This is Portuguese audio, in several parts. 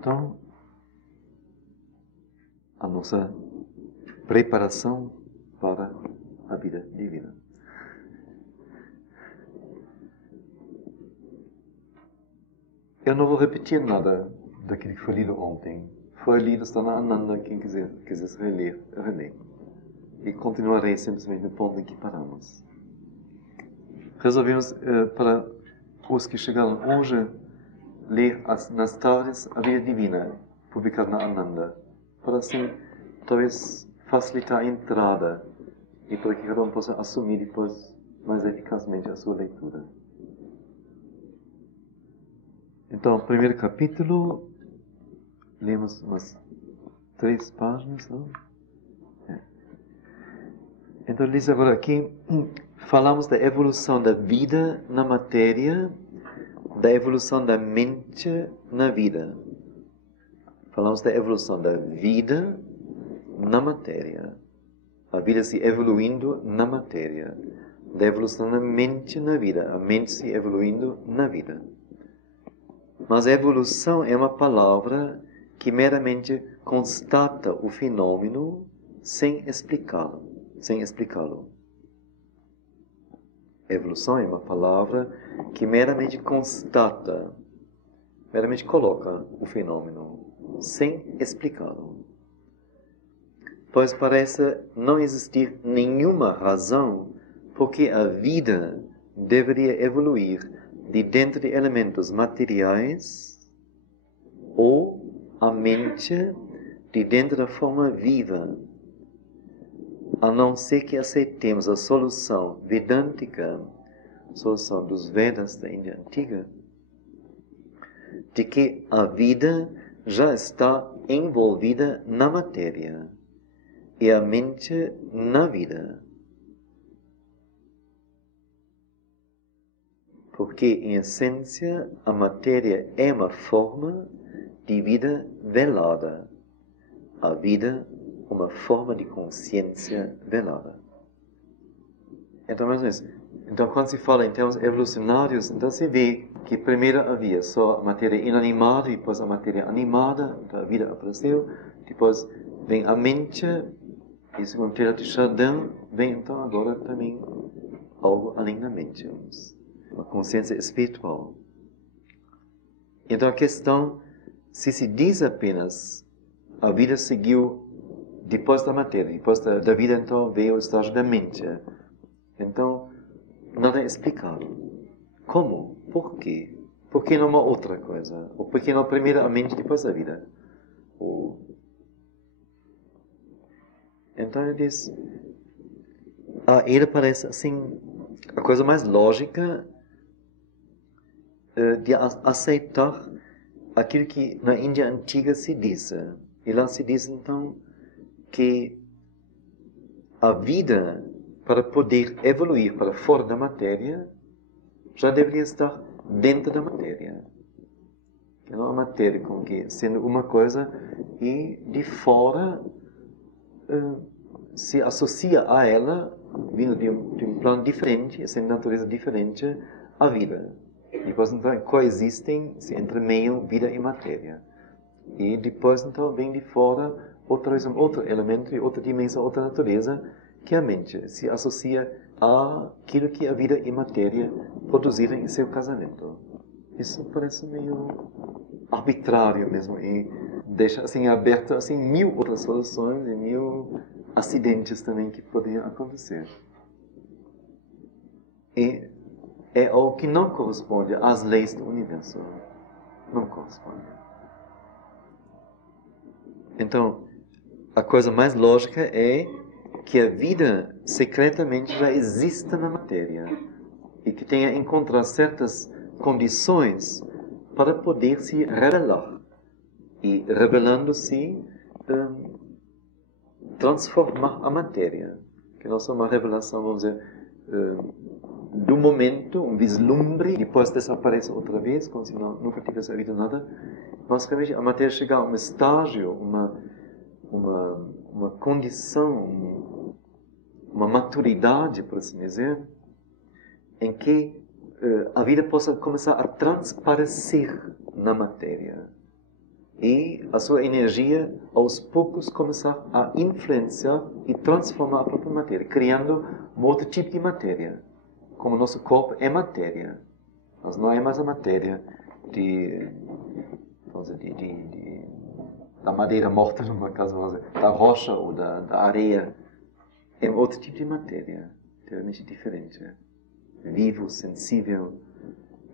Então, a nossa preparação para a vida divina. Eu não vou repetir nada daquilo que foi lido ontem. Foi lido, está na Ananda, quem quiser reler. E continuarei simplesmente no ponto em que paramos. Resolvemos, para os que chegaram hoje, ler nas tardes a Vida Divina, publicada na Ananda, para assim, talvez, facilitar a entrada e para que cada um possa assumir depois mais eficazmente a sua leitura. Então, primeiro capítulo, lemos umas 3 páginas, não? Então, diz agora aqui, falamos da evolução da vida na matéria, da evolução da mente na vida. Falamos da evolução da vida na matéria. A vida se evoluindo na matéria. Da evolução da mente na vida. A mente se evoluindo na vida. Mas a evolução é uma palavra que meramente constata o fenômeno sem explicá-lo. Evolução é uma palavra que meramente constata, meramente coloca o fenômeno sem explicá-lo. Pois parece não existir nenhuma razão por que a vida deveria evoluir de dentro de elementos materiais ou a mente de dentro da forma viva, a não ser que aceitemos a solução vedântica, a solução dos Vedas da Índia Antiga, de que a vida já está envolvida na matéria e a mente na vida. Porque, em essência, a matéria é uma forma de vida velada. A vida uma forma de consciência velada. Então, mais ou menos, então, quando se fala em termos evolucionários, então se vê que primeiro havia só a matéria inanimada, depois a matéria animada, então a vida apareceu, depois vem a mente, e segundo Teilhard de Chardin, vem então agora também algo além da mente, uma consciência espiritual. Então a questão, se diz apenas a vida seguiu depois da matéria, depois da vida então veio o estágio da mente. Então, nada é explicado. Como? Por quê? Por que não uma outra coisa? Ou por que não primeiro a mente depois a vida? Então ele diz, ele parece assim, a coisa mais lógica de aceitar aquilo que na Índia Antiga se diz. E lá se diz então que a vida, para poder evoluir para fora da matéria, já deveria estar dentro da matéria. Que não a matéria como que sendo uma coisa e de fora se associa a ela, vindo de um plano diferente, sendo natureza diferente, a vida. Depois então coexistem, se entremeiam vida e matéria. E depois então vem de fora outra vez um outro elemento, outra dimensão, outra natureza, que a mente se associa àquilo que a vida e matéria produziram em seu casamento. Isso parece meio arbitrário mesmo e deixa assim aberto assim 1000 outras soluções e 1000 acidentes também que poderiam acontecer. E é algo que não corresponde às leis do universo. Não corresponde. Então, a coisa mais lógica é que a vida secretamente já exista na matéria e que tenha encontrado certas condições para poder se revelar e, revelando-se, transformar a matéria, que não é uma revelação, vamos dizer, do momento, um vislumbre, depois desaparece outra vez, como se nunca tivesse havido nada, mas realmente a matéria chega a um estágio, uma condição, uma maturidade, por assim dizer, em que a vida possa começar a transparecer na matéria. e a sua energia, aos poucos, começar a influenciar e transformar a própria matéria, criando um outro tipo de matéria. Como nosso corpo é matéria, mas não é mais a matéria da madeira morta, numa casa, da rocha ou da areia. É outro tipo de matéria, totalmente diferente. Vivo, sensível,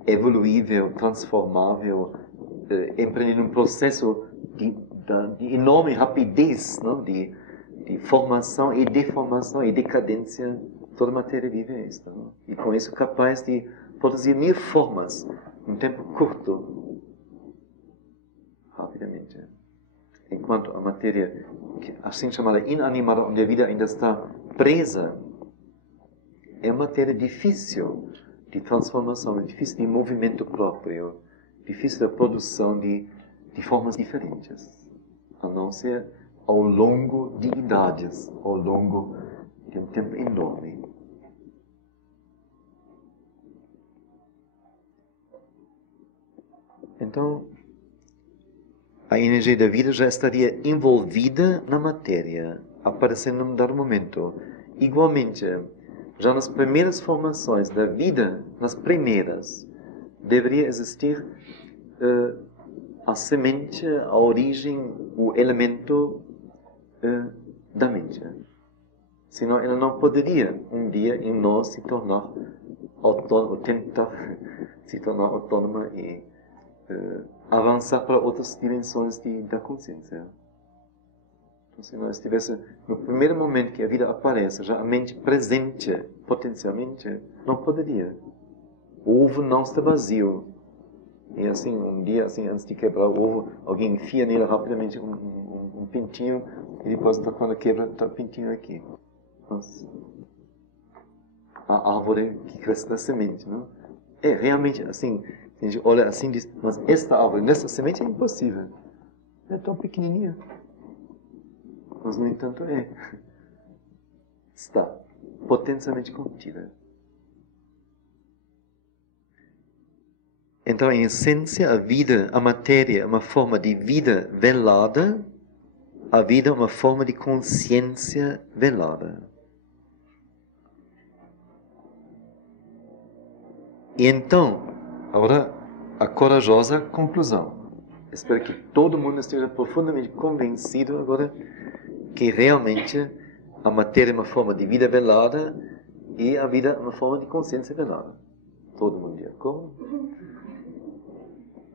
evoluível, transformável, empreendendo um processo de enorme rapidez, não? De formação e deformação e decadência. Toda matéria viva é isso. Não? E com isso capaz de produzir 1000 formas em um tempo curto, rapidamente. Enquanto a matéria, assim chamada inanimada, onde a vida ainda está presa, é uma matéria difícil de transformação, difícil de movimento próprio, difícil da produção de formas diferentes, a não ser ao longo de idades, ao longo de um tempo enorme. Então, a energia da vida já estaria envolvida na matéria, aparecendo num dado momento. Igualmente, já nas primeiras formações da vida, nas primeiras, deveria existir a semente, a origem, o elemento da mente. Senão ela não poderia um dia em nós se tornar autônoma, tentar se tornar autônoma e avançar para outras dimensões da consciência. Então, se nós estivesse no primeiro momento que a vida aparece, já a mente presente, potencialmente, não poderia. O ovo não está vazio. E assim, um dia, assim, antes de quebrar o ovo, alguém enfia nele rapidamente um pintinho, e depois, quando quebra, está o pintinho aqui. Mas a árvore que cresce da semente, não? É realmente assim, a gente olha assim e diz, mas esta árvore, nessa semente é impossível. É tão pequenininha. Mas, no entanto, está potencialmente contida. Então, em essência, a vida, a matéria, é uma forma de vida velada, a vida é uma forma de consciência velada. E então, agora, a corajosa conclusão. Espero que todo mundo esteja profundamente convencido agora que realmente a matéria é uma forma de vida velada e a vida é uma forma de consciência velada. Todo mundo de acordo?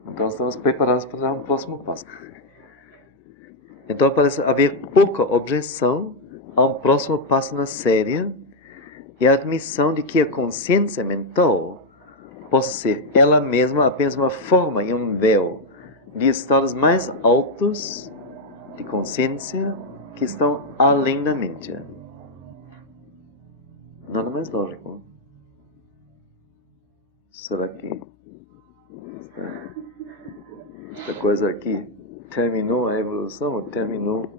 Então estamos preparados para dar um próximo passo. Então parece haver pouca objeção a um próximo passo na série e a admissão de que a consciência mental possa ser ela mesma apenas uma forma e um véu de estados mais altos de consciência que estão além da mente. Nada mais lógico. Será que esta coisa aqui terminou a evolução ou terminou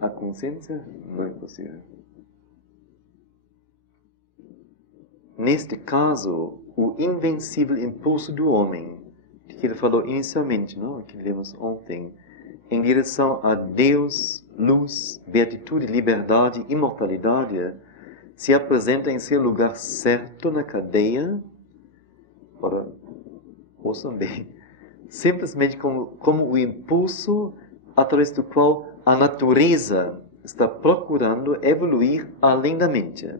a consciência? Não é possível. Neste caso, o invencível impulso do homem, de que ele falou inicialmente, não? Que lemos ontem, em direção a Deus, luz, beatitude, liberdade, imortalidade, se apresenta em seu lugar certo na cadeia, ora, ouçam bem, simplesmente como o impulso através do qual a natureza está procurando evoluir além da mente.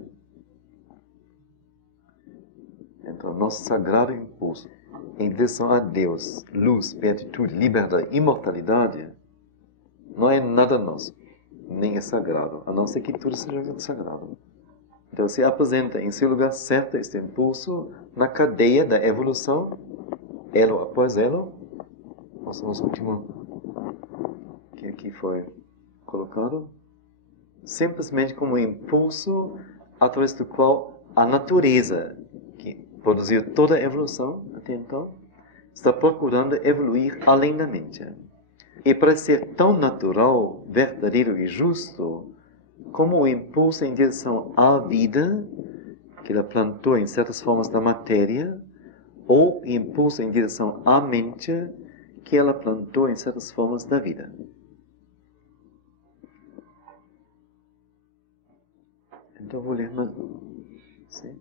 Então, nosso sagrado impulso em direção a Deus, luz, beatitude, liberdade, imortalidade, não é nada nosso, nem é sagrado, a não ser que tudo seja sagrado. Então, se apresenta em seu lugar certo este impulso na cadeia da evolução, elo após elo. Nosso último que aqui foi colocado, simplesmente como um impulso através do qual a natureza, que produziu toda a evolução até então, está procurando evoluir além da mente. E para ser tão natural, verdadeiro e justo, como o impulso em direção à vida, que ela plantou em certas formas da matéria, ou o impulso em direção à mente, que ela plantou em certas formas da vida. Então vou ler mais um. Sim?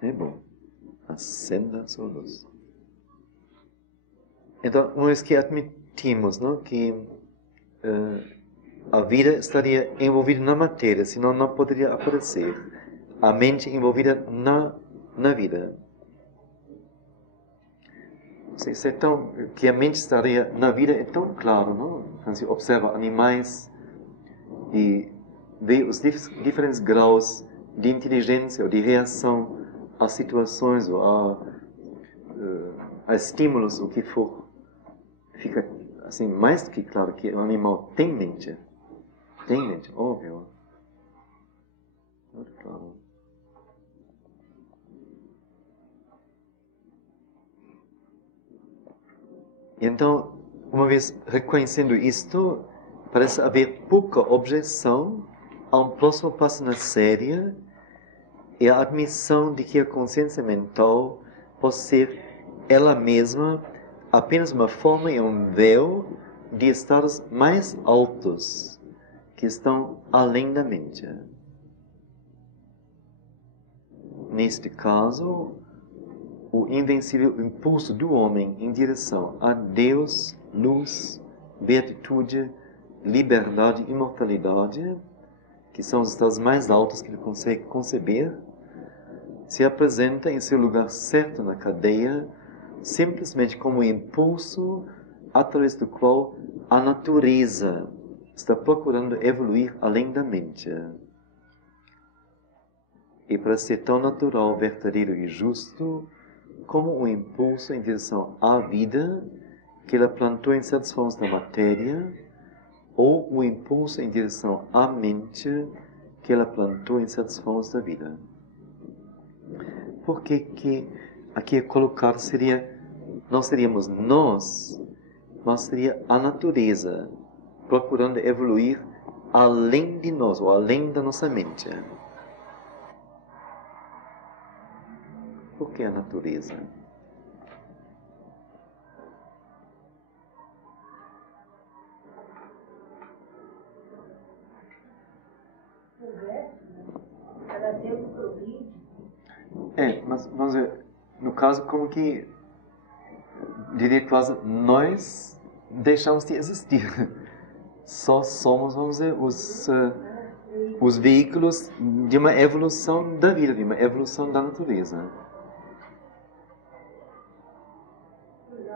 É bom. Acenda sua luz. Então, uma vez que admitimos, não, que a vida estaria envolvida na matéria, senão não poderia aparecer. A mente envolvida na vida. Isso é tão, que a mente estaria na vida é tão claro, não? Quando se observa animais e vê os diferentes graus de inteligência ou de reação a situações ou a estímulos, o que for, fica assim mais do que claro que o animal tem mente, óbvio, muito claro. Então, uma vez reconhecendo isto, parece haver pouca objeção a um próximo passo na série e a admissão de que a consciência mental pode ser ela mesma apenas uma forma e um véu de estados mais altos que estão além da mente. Neste caso, o invencível impulso do homem em direção a Deus, luz, beatitude, liberdade e imortalidade, que são os estados mais altos que ele consegue conceber, se apresenta em seu lugar certo na cadeia, simplesmente como um impulso através do qual a natureza está procurando evoluir além da mente. E para ser tão natural, verdadeiro e justo, como um impulso em direção à vida que ela plantou em certas formas da matéria, ou um impulso em direção à mente que ela plantou em certas formas da vida. Porque que aqui é colocado não seríamos nós, mas seria a natureza procurando evoluir além de nós, ou além da nossa mente. Por que a natureza? Mas vamos ver, no caso, como que, diria quase, nós deixamos de existir. Só somos, vamos dizer, os veículos de uma evolução da vida, de uma evolução da natureza.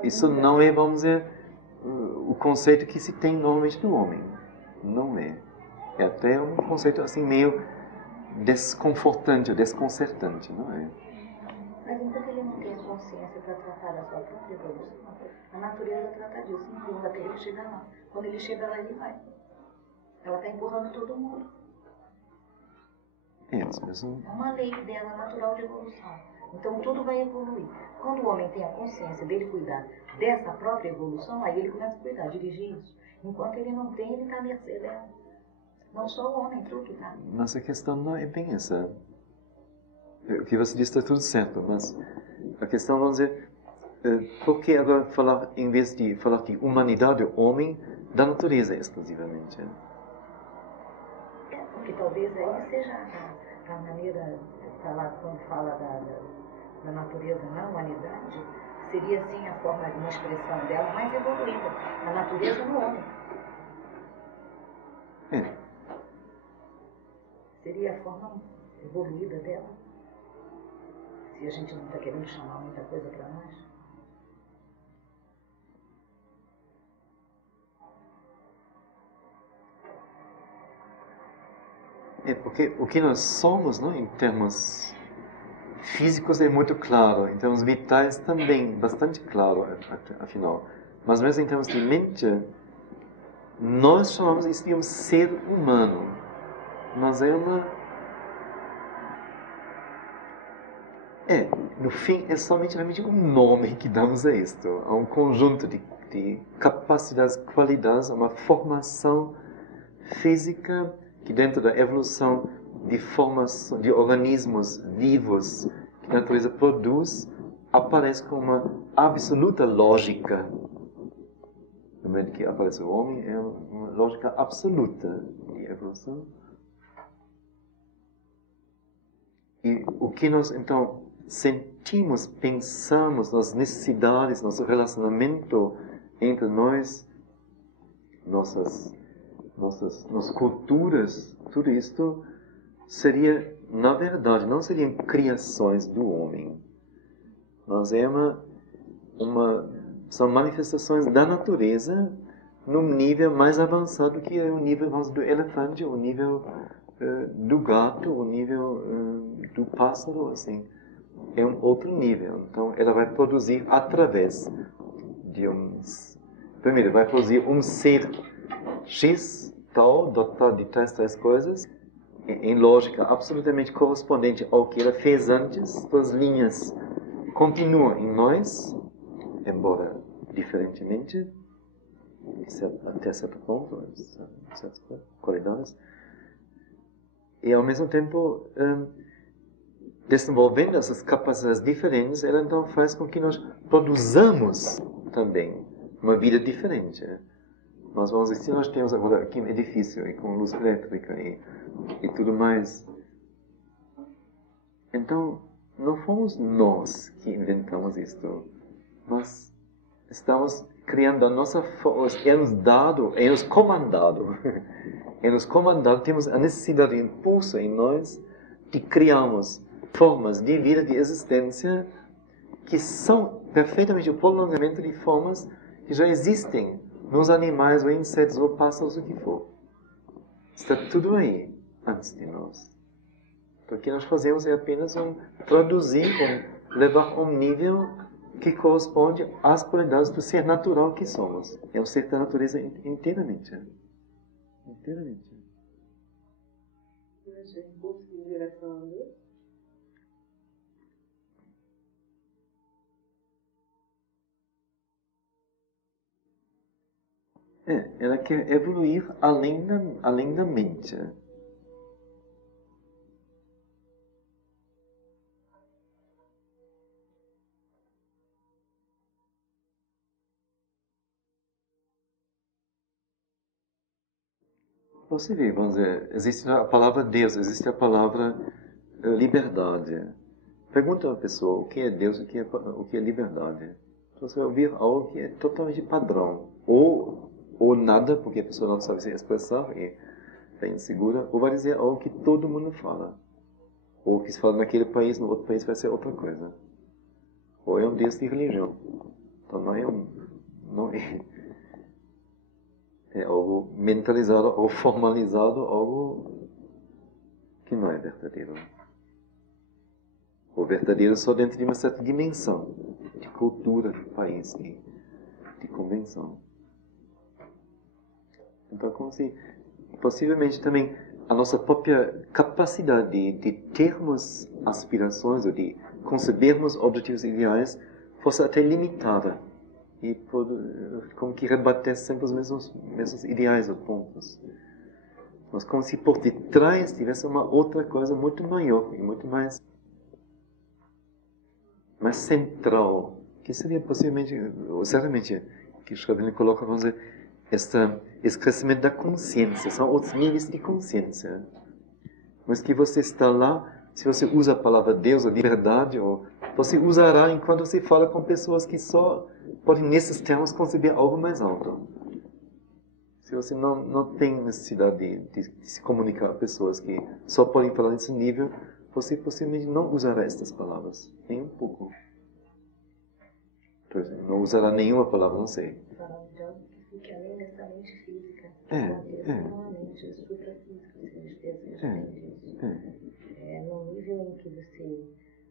Isso não é, vamos dizer, o conceito que se tem normalmente do homem. Não é. É até um conceito assim meio desconfortante, desconcertante, não é? Mas enquanto ele não tem a consciência para tratar da sua própria evolução, a natureza trata disso, não até ele chegar lá. Quando ele chega lá, ele vai. Ela está empurrando todo mundo. É uma lei dela natural de evolução. Então tudo vai evoluir. Quando o homem tem a consciência dele cuidar dessa própria evolução, aí ele começa a cuidar, dirigir isso. Enquanto ele não tem, ele está à mercê dela. Não só o homem, tudo, tá? Mas a questão não é bem essa. O que você disse está tudo certo, mas a questão, vamos dizer, por que agora falar, em vez de falar de humanidade, homem, da natureza exclusivamente? Porque talvez aí seja a maneira de falar, quando fala da natureza na humanidade, seria assim a forma de uma expressão dela mais evoluída. A natureza no homem. Seria a forma evoluída dela. Se a gente não está querendo chamar muita coisa para nós. Porque o que nós somos, não, em termos físicos é muito claro, em termos vitais também bastante claro, afinal. Mas mesmo em termos de mente, nós chamamos isso de um ser humano. Mas no fim, é somente realmente um nome que damos a isto, a um conjunto de capacidades, qualidades, uma formação física que dentro da evolução de formas, de organismos vivos que a natureza produz aparece com uma absoluta lógica. No momento que aparece o homem, é uma lógica absoluta de evolução. E o que nós, então, sentimos, pensamos, nas necessidades, nosso relacionamento entre nós, nossas culturas, tudo isto seria, na verdade, não seriam criações do homem, mas são manifestações da natureza num nível mais avançado que é o nível do elefante, o nível do gato, o nível do pássaro, assim. É um outro nível. Então, ela vai produzir através de primeiro, vai produzir um ser X, tal, dotado de tais coisas, em lógica absolutamente correspondente ao que ela fez antes. As linhas continuam em nós, embora diferentemente, até certo ponto, certas qualidades. E, ao mesmo tempo, desenvolvendo essas capacidades diferentes, ela então faz com que nós produzamos também uma vida diferente. Nós vamos dizer, se nós temos agora aqui um edifício e com luz elétrica e tudo mais, então não fomos nós que inventamos isto, mas estamos criando a nossa forma, é nos dado, é nos comandado, temos a necessidade de impulso em nós de criarmos formas de vida, de existência, que são perfeitamente o prolongamento de formas que já existem nos animais, ou insetos, ou pássaros, o que for. Está tudo aí, antes de nós. Então, o que nós fazemos é apenas traduzir, levar a um nível que corresponde às qualidades do ser natural que somos. É o ser da natureza inteiramente. Inteiramente. Ela quer evoluir além da mente. Você vê, vamos dizer, existe a palavra Deus, existe a palavra liberdade. Pergunta a pessoa o que é Deus, o que é liberdade. Você vai ouvir algo que é totalmente padrão. Ou nada, porque a pessoa não sabe se expressar e é insegura, ou vai dizer algo que todo mundo fala. Ou que se fala naquele país, no outro país vai ser outra coisa. Ou é um Deus de religião. Então não é algo mentalizado ou formalizado, algo que não é verdadeiro. O verdadeiro só dentro de uma certa dimensão de cultura, de país, de convenção. Então, como se, possivelmente também, a nossa própria capacidade de termos aspirações ou de concebermos objetivos ideais fosse até limitada. E como que rebatesse sempre os mesmos ideais ou pontos. Mas como se por detrás tivesse uma outra coisa muito maior e muito mais central, que seria possivelmente, ou certamente, que Schrödinger coloca, vamos dizer, esse crescimento da consciência. São outros níveis de consciência. Mas que você está lá, se você usa a palavra Deus, a liberdade, ou você usará enquanto você fala com pessoas que só podem, nesses termos, conceber algo mais alto. Se você não tem necessidade de se comunicar a pessoas que só podem falar nesse nível, você possivelmente não usará estas palavras, nem um pouco. Não usará nenhuma palavra, não sei. Falando de algo que além dessa mente física, não a mente suprafísica, no nível em que você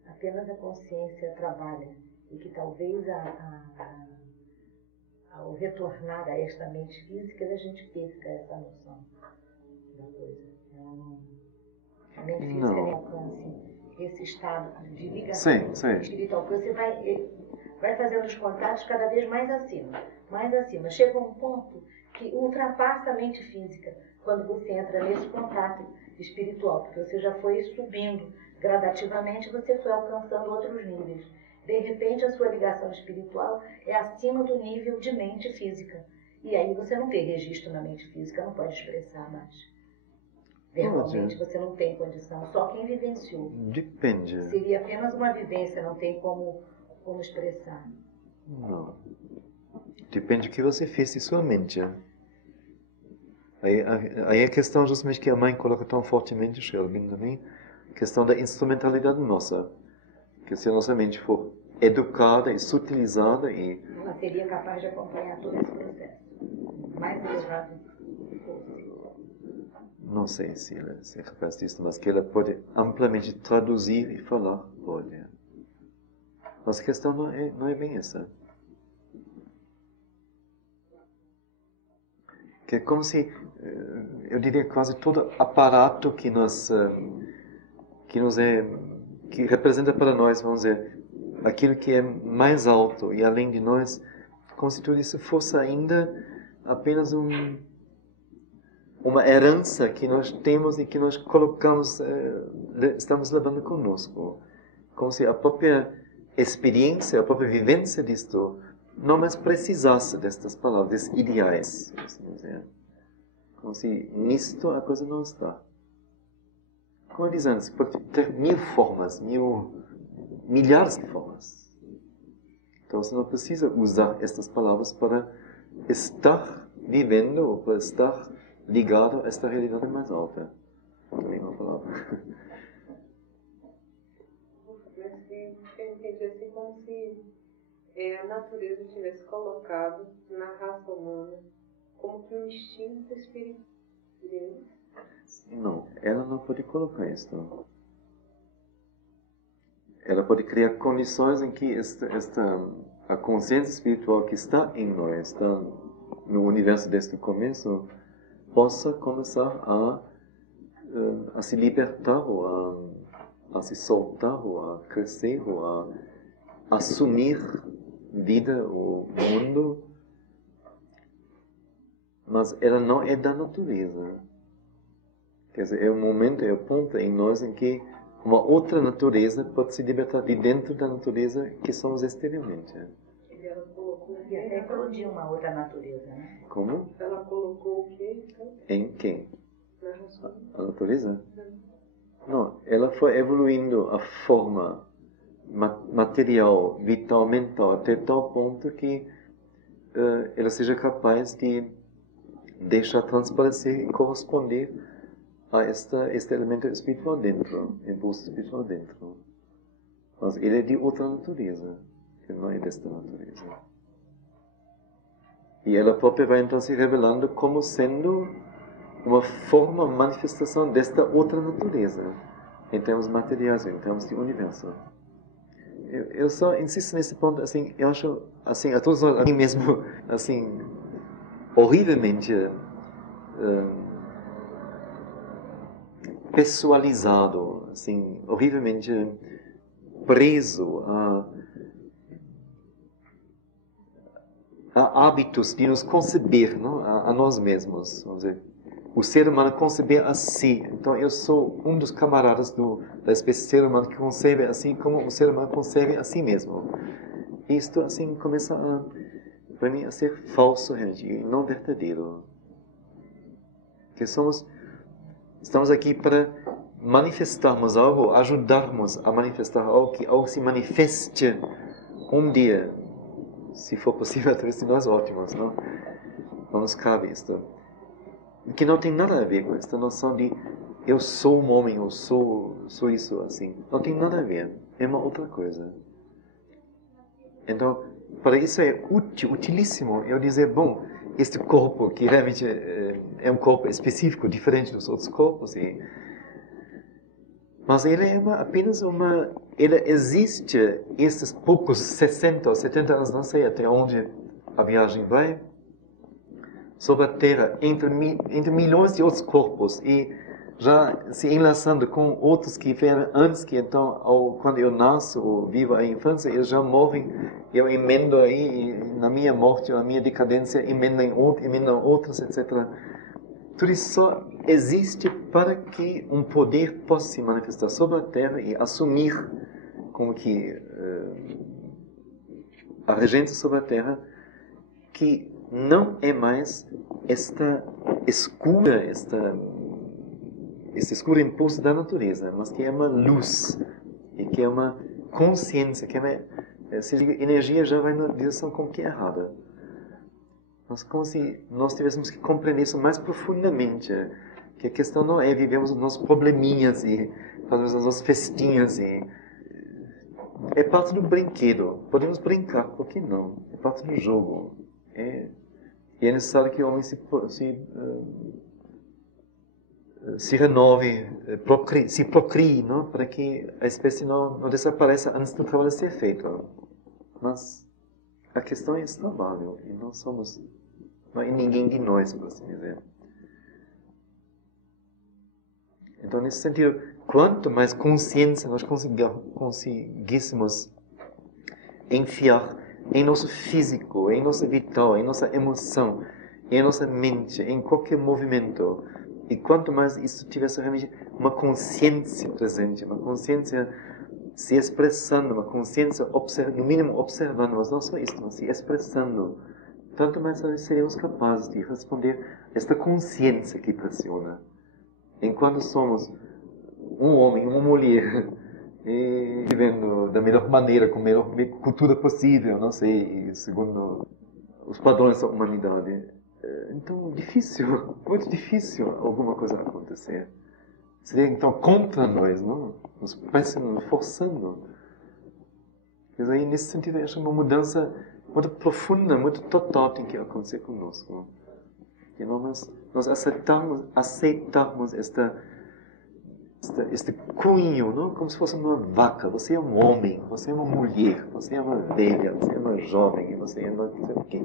apenas a consciência trabalha e que talvez ao retornar a esta mente física a gente perca essa noção da coisa. A mente física nem alcance esse estado de ligação espiritual, porque você vai fazendo os contatos cada vez mais acima. Chega a um ponto que ultrapassa a mente física, quando você entra nesse contato espiritual, porque você já foi subindo Gradativamente você foi alcançando outros níveis. De repente a sua ligação espiritual é acima do nível de mente física. E aí você não tem registro na mente física, não pode expressar mais. Verbalmente você não tem condição, só quem vivenciou. Depende. Seria apenas uma vivência, não tem como expressar. Não. Depende do que você fez em sua mente. Aí a questão justamente que a mãe coloca tão fortemente, Shelby, também, a questão da instrumentalidade nossa. Que se a nossa mente for educada e sutilizada e... Ela seria capaz de acompanhar todo esse processo. Mais elevado fosse. Não sei se ela é capaz disso, mas que ela pode amplamente traduzir e falar, pode. Mas a questão não é bem essa. Que é como se, eu diria quase todo aparato que representa para nós, vamos dizer, aquilo que é mais alto e além de nós, como se tudo isso fosse ainda apenas uma herança que nós temos e que nós colocamos, estamos levando conosco. Como se a própria experiência, a própria vivência disto não mais precisasse destas palavras, desses ideais, assim dizer. Como se nisto a coisa não está. Como diz antes, pode ter 1000 formas, milhares de formas. Então você não precisa usar estas palavras para estar vivendo ou para estar ligado a esta realidade mais alta. Também uma palavra. Mas eu entendi assim como se a natureza tivesse colocado na raça humana como que um instinto espiritual. Não, ela não pode colocar isso. Ela pode criar condições em que a consciência espiritual que está em nós, está no universo desde o começo, possa começar a se libertar, ou a se soltar, ou a crescer, ou a assumir vida, o mundo, mas ela não é da natureza. Quer dizer, é o momento, é o ponto em nós em que uma outra natureza pode se libertar de dentro da natureza que somos exteriormente. Ela colocou E até eclodir uma outra natureza, né? Como? Ela colocou o quê? Em quem? Na raça humana. A natureza? Não, ela foi evoluindo a forma material, vital, mental, até tal ponto que ela seja capaz de deixar transparecer e corresponder a este elemento espiritual dentro, impulso espiritual dentro. Mas ele é de outra natureza, ele não é desta natureza. E ela própria vai então se revelando como sendo uma forma, manifestação desta outra natureza, em termos materiais, em termos de universo. Eu só insisto nesse ponto, assim, eu acho, assim, a todos nós, a mim mesmo, assim, horrivelmente pessoalizado, assim, horrivelmente preso a hábitos de nos conceber, não? A nós mesmos, vamos dizer. O ser humano conceber a si. Então eu sou um dos camaradas da espécie ser humano que concebe assim como o ser humano concebe a si mesmo. E isto assim começa para mim a ser falso realmente, e não verdadeiro. Que estamos aqui para manifestarmos algo, ajudarmos a manifestar algo que algo se manifeste um dia, se for possível, através de nós, ótimos, não? Não nos cabe isto. Que não tem nada a ver com esta noção de eu sou um homem, eu sou isso, assim. Não tem nada a ver. É uma outra coisa. Então, para isso é utilíssimo eu dizer, bom, este corpo, que realmente é um corpo específico, diferente dos outros corpos, mas ele é apenas ele existe esses poucos 60 ou 70 anos, não sei até onde a viagem vai, sobre a Terra, entre milhões de outros corpos, e já se enlaçando com outros que vieram antes, que então, quando eu nasço ou vivo a infância, eles já morrem, eu emendo aí, e na minha morte, na minha decadência, emendam outros, etc. Tudo isso só existe para que um poder possa se manifestar sobre a Terra e assumir como que a regência sobre a Terra, que não é mais esta escura, esse escuro impulso da natureza, mas que é uma luz, e que é uma consciência, que é a energia já vai na direção como que é errada. Mas como se nós tivéssemos que compreender isso mais profundamente, que a questão não é vivemos os nossos probleminhas e fazemos as nossas festinhas e é parte do brinquedo. Podemos brincar, por que não? É parte do jogo. E é necessário que o homem se renove, se procrie, não? Para que a espécie não desapareça antes do trabalho ser feito. Mas a questão é esse trabalho, e não é ninguém de nós, por assim dizer. Então, nesse sentido, quanto mais consciência nós conseguíssemos enfiar em nosso físico, em nossa vital, em nossa emoção, em nossa mente, em qualquer movimento, e quanto mais isso tivesse realmente uma consciência presente, uma consciência se expressando, uma consciência, no mínimo observando, mas não só isso, mas se expressando, tanto mais seríamos capazes de responder a esta consciência que pressiona. Enquanto somos um homem, uma mulher, e vivendo da melhor maneira, com a melhor cultura possível, não sei, segundo os padrões da humanidade, então difícil, muito difícil alguma coisa acontecer. Seria então contra nós, não? Nos pressionando, forçando. Mas aí, nesse sentido, eu acho uma mudança muito profunda, muito total tem que acontecer conosco. Que nós aceitarmos este cunho, não? Como se fosse uma vaca. Você é um homem, você é uma mulher, você é uma velha, você é uma jovem, você é uma não sei o quê.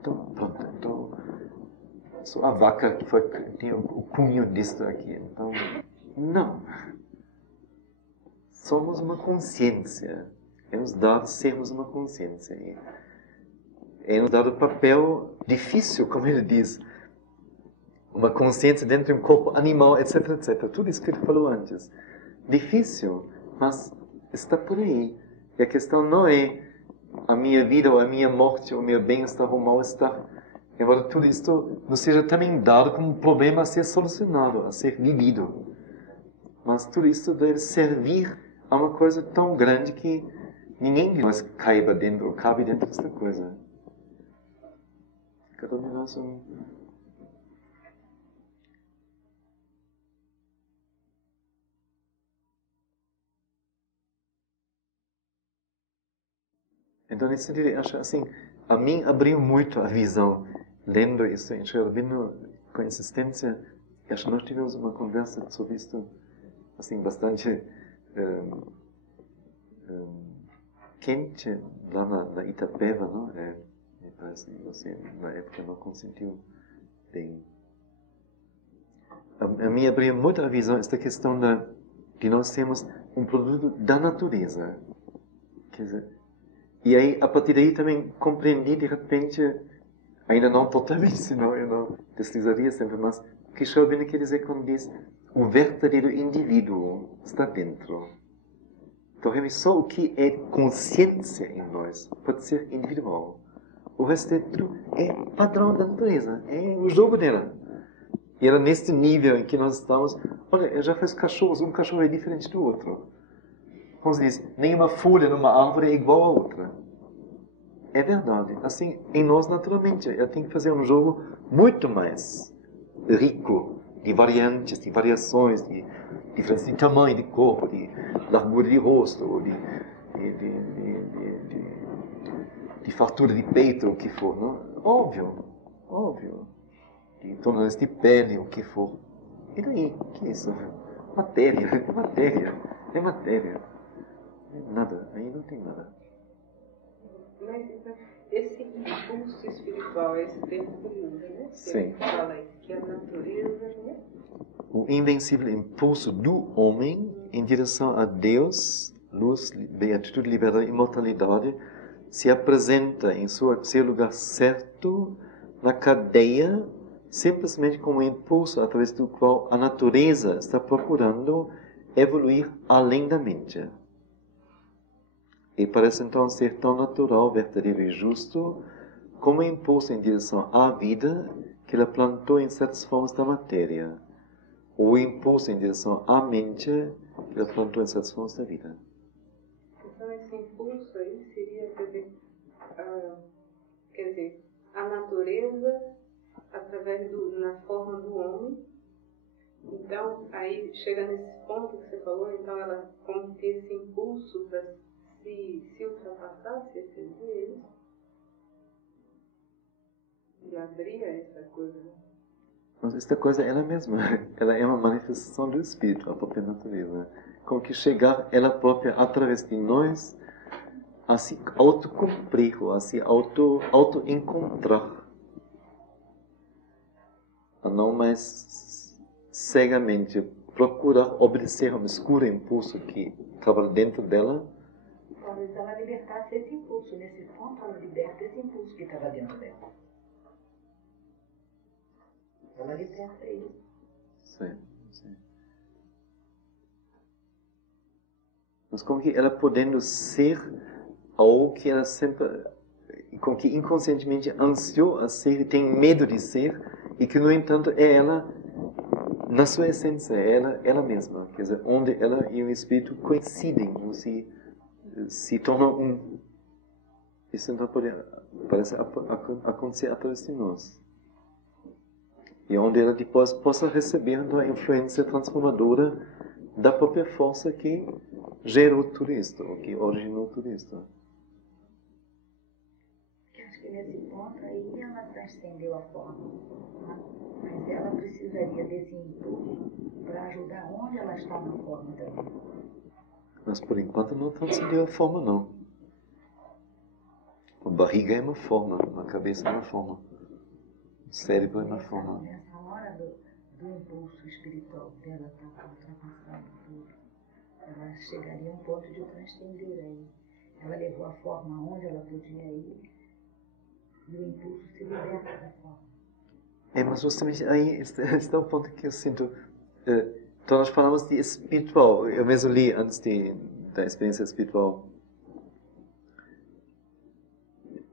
Então, pronto. Então, sou a vaca que tem o cunho disto aqui. Então, não. Somos uma consciência. É-nos dado sermos uma consciência. É-nos dado o papel difícil, como ele diz. Uma consciência dentro de um corpo animal, etc, etc. Tudo isso que ele falou antes. Difícil, mas está por aí. E a questão não é a minha vida ou a minha morte, ou o meu bem-estar ou mal-estar. Embora tudo isto não seja também dado como um problema a ser solucionado, a ser vivido. Mas tudo isso deve servir a uma coisa tão grande que ninguém de nós cabe dentro desta coisa. Cada um de nós Então, nesse sentido, eu acho assim, a mim abriu muito a visão, lendo isso em Sri Aurobindo com insistência. Eu acho que nós tivemos uma conversa sobre isso, assim, bastante quente, lá na Itapeva, não? Me parece que você, na época, não consentiu bem. A mim abriu muito a visão esta questão de nós sermos um produto da natureza. Quer dizer, e aí, a partir daí também compreendi de repente, ainda não totalmente, senão eu não deslizaria sempre, mas o que Sri Aurobindo quer dizer quando diz o verdadeiro indivíduo está dentro. Então, realmente, só o que é consciência em nós pode ser individual. O resto é padrão da natureza, é o jogo dela. E era neste nível em que nós estamos. Olha, eu já fiz cachorros, um cachorro é diferente do outro. Como se diz, nenhuma folha numa árvore é igual à outra. É verdade. Assim, em nós, naturalmente, eu tenho que fazer um jogo muito mais rico de variantes, de variações, de diferença de tamanho de corpo, de largura de rosto, de fartura de peito, o que for. Não? Óbvio. De tonalidades de pele, o que for. E daí? O que é isso? Matéria. Nada, aí não tem nada. Mas então, esse impulso espiritual, esse tempo comum, né? Sim. Fala aí, que a natureza, né? O invencível impulso do homem em direção a Deus, luz, beatitude, liberdade e imortalidade, se apresenta em seu lugar certo na cadeia simplesmente como um impulso através do qual a natureza está procurando evoluir além da mente. E parece então ser tão natural, verdadeiro e justo como um impulso em direção à vida que ela plantou em certas formas da matéria, ou o impulso em direção à mente que ela plantou em certas formas da vida. Então esse impulso aí seria, quer dizer, a natureza através na forma do homem. Então aí chega nesse ponto que você falou, então ela como ter esse impulso para se ultrapassar, se exceder isso, e abrir a essa coisa. Mas esta coisa ela mesma, ela é uma manifestação do Espírito, a própria natureza. Como que chegar ela própria através de nós a se autocumprir, a se auto-encontrar. A não mais cegamente procurar obedecer a um escuro impulso que trabalha dentro dela. Talvez ela libertasse esse impulso. Nesse ponto, ela liberta esse impulso que estava dentro dela. Ela liberta ele. Sim, sim. Mas como que ela podendo ser algo que ela sempre, com que inconscientemente ansiou a ser e tem medo de ser, e que, no entanto, é ela, na sua essência, é ela mesma. Quer dizer, onde ela e o Espírito coincidem, ou se tornam um. Isso então parece acontecer através de nós. E onde ela depois possa receber a influência transformadora da própria força que gerou tudo isto, ou que originou tudo isto. Acho que nesse ponto aí ela transcendeu a forma. Mas ela precisaria desse impulso para ajudar onde ela está na forma também. Mas por enquanto não transcendeu a forma, não. A barriga é uma forma, a cabeça é uma forma. O cérebro é uma forma. Nessa hora do impulso espiritual dela estar ultrapassando tudo, ela chegaria a um ponto de transcender aí. Ela levou a forma onde ela podia ir e o impulso se liberta da forma. Mas justamente aí está o ponto que eu sinto. Então nós falamos de espiritual. Eu mesmo li antes da experiência espiritual.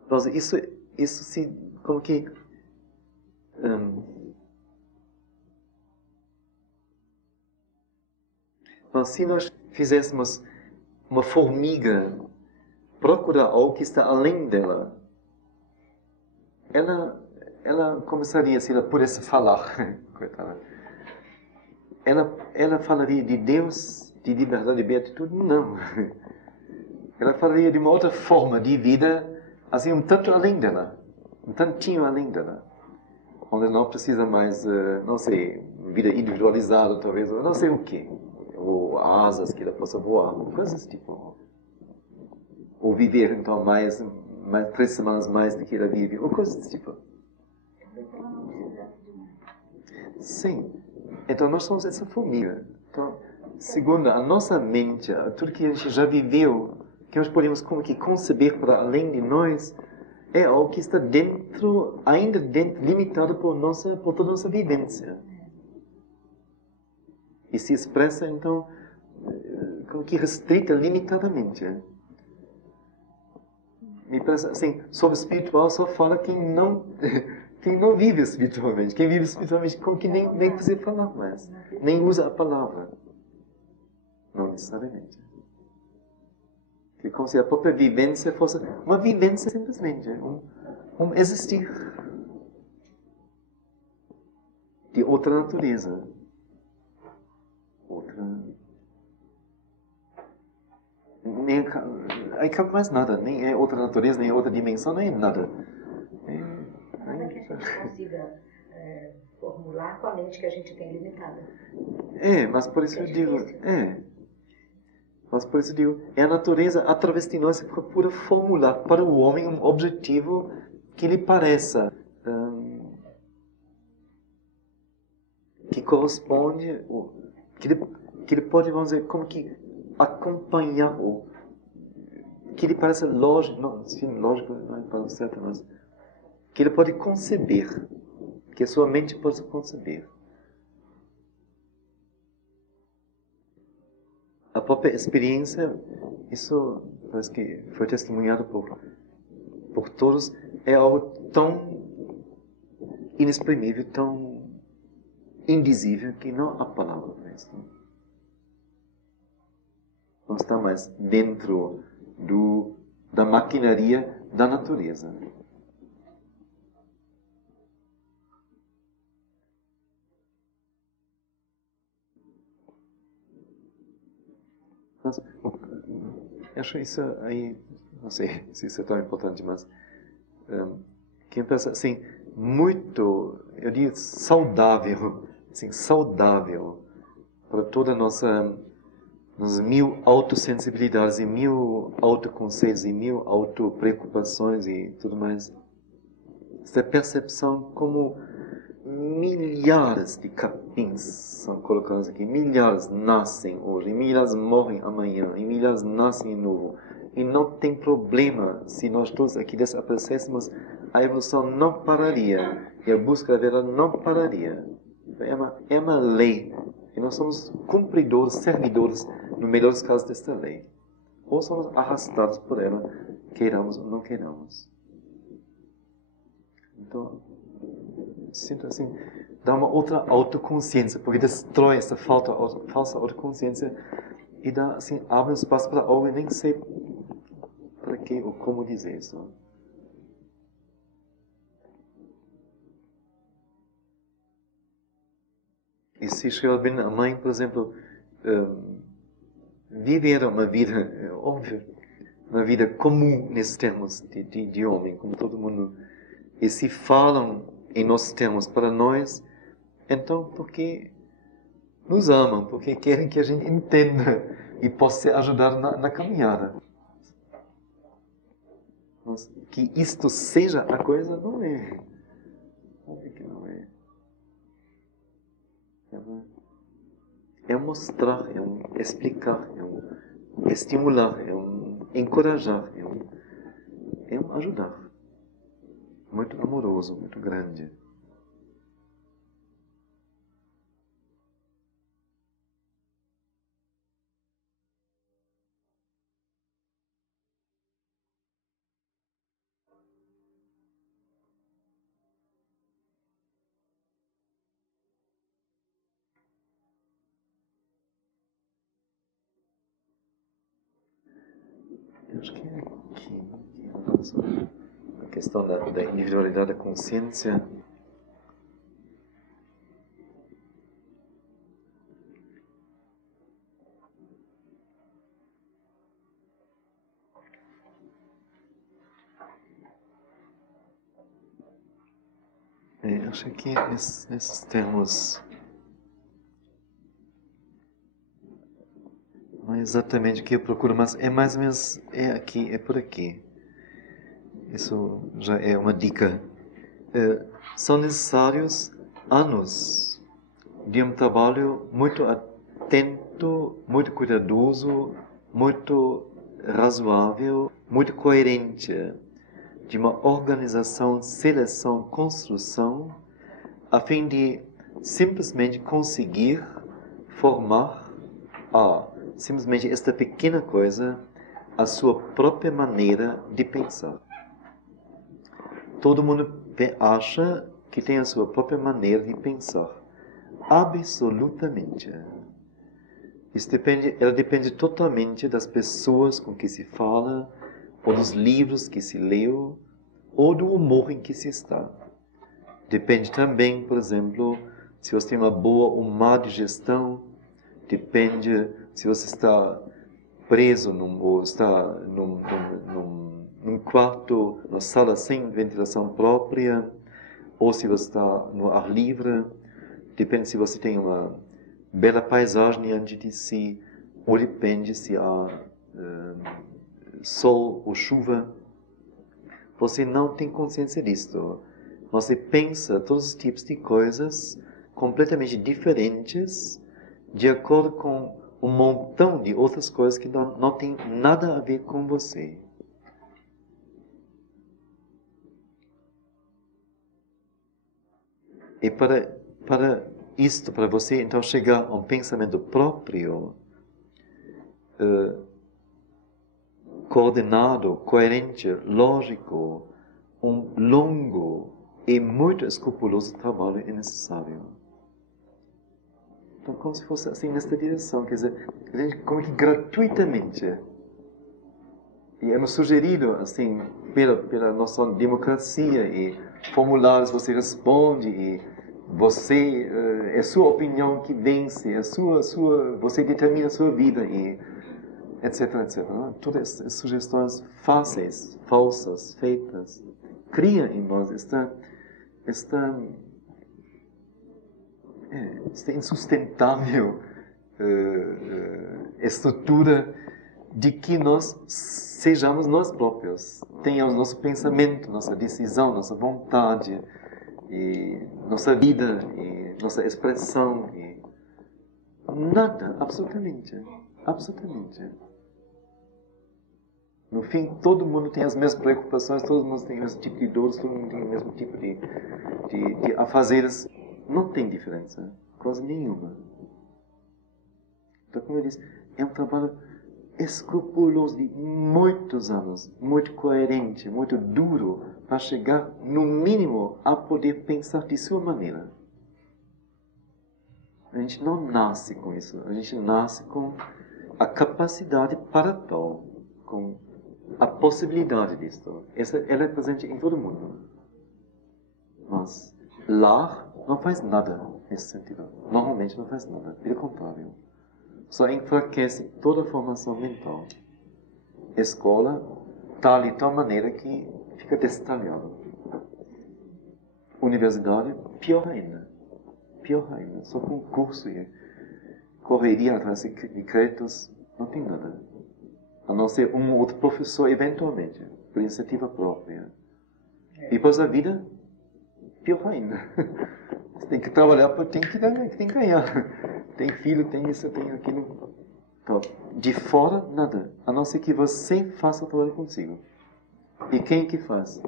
Mas isso se como que mas se nós fizéssemos uma formiga procurar algo que está além dela, ela começaria, se ela pudesse falar, coitada, ela falaria de Deus, de liberdade, de beatitude? Não. Ela falaria de uma outra forma de vida, assim, um tanto além dela, um tantinho além dela, onde não precisa mais, não sei, vida individualizada talvez, ou não sei o quê, ou asas que ela possa voar, coisas desse tipo. Ou viver então mais 3 semanas mais do que ela vive, ou coisas desse tipo. Sim. Então nós somos essa formiga. Então, segundo a nossa mente, tudo que a gente já viveu, que nós podemos conceber para além de nós, é algo que está dentro, ainda dentro, limitado por toda a nossa vivência. E se expressa então como que restrita limitadamente. Me parece assim, sobre espiritual só fala quem não vive espiritualmente. Quem vive espiritualmente como que nem precisa falar mais. Nem usa a palavra. Não necessariamente. Que como se a própria vivência fosse uma vivência simplesmente. Um existir. De outra natureza. Aí cabe mais nada. Nem é outra natureza, nem é outra dimensão, nem é nada. Nada que a gente consiga formular com a mente que a gente tem limitada. Mas por isso eu digo... Mas por isso eu digo, é a natureza, através de nós, que procura formular para o homem um objetivo que lhe pareça... que corresponde... que ele pode, vamos dizer, como que acompanhar, que lhe parece lógico, não, sim, lógico não é a palavra certa, mas que ele pode conceber, que a sua mente possa conceber. A própria experiência, isso parece que foi testemunhado por todos, é algo tão inexprimível, tão indizível, que não há palavra para isso. Não está mais dentro da maquinaria da natureza. Mas, eu acho isso aí, não sei se isso é tão importante, mas que pensa assim, muito, eu digo saudável, assim, saudável para toda a nossas 1000 autossensibilidades e 1000 autoconceitos e 1000 autopreocupações e tudo mais. Essa percepção como milhares de capins são colocados aqui, milhares nascem hoje, e milhares morrem amanhã, e milhares nascem de novo. E não tem problema se nós todos aqui desaparecêssemos, a evolução não pararia, e a busca da verdade não pararia. É uma lei, e nós somos cumpridores, servidores, no melhor dos casos, desta lei. Ou somos arrastados por ela, queiramos ou não queiramos. Então, sinto assim, dá uma outra autoconsciência, porque destrói essa falsa autoconsciência e dá, assim, abre um espaço para algo, eu nem sei para que ou como dizer isso. E se Srila a mãe, por exemplo, viveram uma vida, óbvio, uma vida comum nesses termos de homem, como todo mundo, e se falam em nossos termos para nós, então porque nos amam, porque querem que a gente entenda e possa ser ajudado na caminhada. Mas que isto seja a coisa, não é. Óbvio que não é. É mostrar, é um explicar, é um estimular, é um encorajar, é um ajudar. Muito amoroso, muito grande. Eu acho que é aqui. A questão da individualidade da consciência. Acho que nesses termos não é exatamente o que eu procuro, mas é mais ou menos aqui, é por aqui. Isso já é uma dica. São necessários anos de um trabalho muito atento, muito cuidadoso, muito razoável, muito coerente, de uma organização, seleção, construção, a fim de simplesmente conseguir formar simplesmente esta pequena coisa, a sua própria maneira de pensar. Todo mundo acha que tem a sua própria maneira de pensar. Absolutamente. Ela depende totalmente das pessoas com que se fala, ou dos livros que se leu, ou do humor em que se está. Depende também, por exemplo, se você tem uma boa ou má digestão, depende se você está preso ou está num quarto, numa sala sem ventilação própria, ou se você está no ar livre, depende se você tem uma bela paisagem diante de si, ou depende se há sol ou chuva. Você não tem consciência disto. Você pensa todos os tipos de coisas completamente diferentes, de acordo com um montão de outras coisas que não tem nada a ver com você. E para isto, para você então chegar a um pensamento próprio, coordenado, coerente, lógico, um longo e muito escrupuloso trabalho é necessário. Então, como se fosse assim nesta direção, quer dizer, a gente como que gratuitamente, e é sugerido assim pela nossa democracia e formulários você responde e você é sua opinião que vence, é você determina a sua vida e etc, etc. Todas as sugestões fáceis, falsas, feitas, criam em nós esta insustentável estrutura de que nós sejamos nós próprios, tenhamos nosso pensamento, nossa decisão, nossa vontade, e nossa vida, e nossa expressão, e nada, absolutamente. No fim, todo mundo tem as mesmas preocupações, todo mundo tem o mesmo tipo de dores, todo mundo tem o mesmo tipo de afazeres. Não tem diferença, quase nenhuma. Então, como eu disse, é um trabalho escrupuloso de muitos anos, muito coerente, muito duro, para chegar, no mínimo, a poder pensar de sua maneira. A gente não nasce com isso, a gente nasce com a capacidade para tal, com a possibilidade disso. Ela é presente em todo mundo. Mas lar não faz nada nesse sentido. Normalmente não faz nada. Pelo contrário. Só enfraquece toda a formação mental. Escola está de tal maneira que fica destalhado. Universidade, pior ainda. Só concurso e correria atrás de créditos, não tem nada. A não ser um ou outro professor, eventualmente, por iniciativa própria. E depois a vida, pior ainda. Você tem que trabalhar, tem que ganhar. Tem filho, tem isso, tem aquilo. Então, de fora, nada. A não ser que você faça o trabalho consigo. E quem que faz?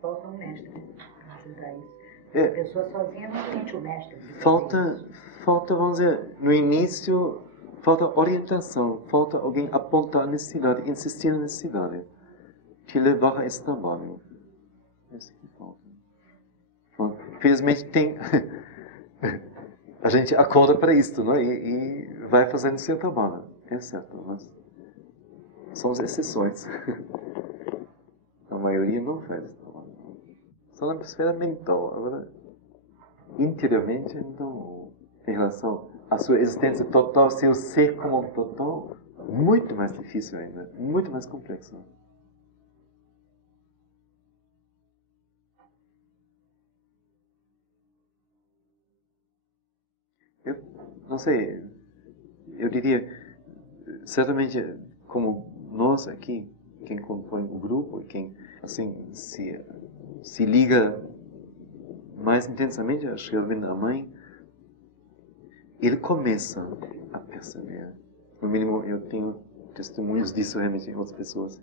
Falta um mestre para ajudar isso. A pessoa sozinha não sente o mestre. Falta, vamos dizer, no início, falta orientação, falta alguém apontar a necessidade, insistir na necessidade, te levar a esse trabalho. É isso que falta. Bom, infelizmente tem... a gente acorda para isto, não é? E vai fazendo o seu trabalho. É certo, mas somos exceções. A maioria não faz esse trabalho. Só na esfera mental. Agora, interiormente, então, em relação à sua existência total, seu ser como um total, muito mais difícil ainda, muito mais complexo. Eu não sei, eu diria, certamente, como nós aqui, quem compõe o grupo, quem assim se liga mais intensamente a Shervin, a mãe, ele começa a perceber. No mínimo, eu tenho testemunhos disso realmente em outras pessoas.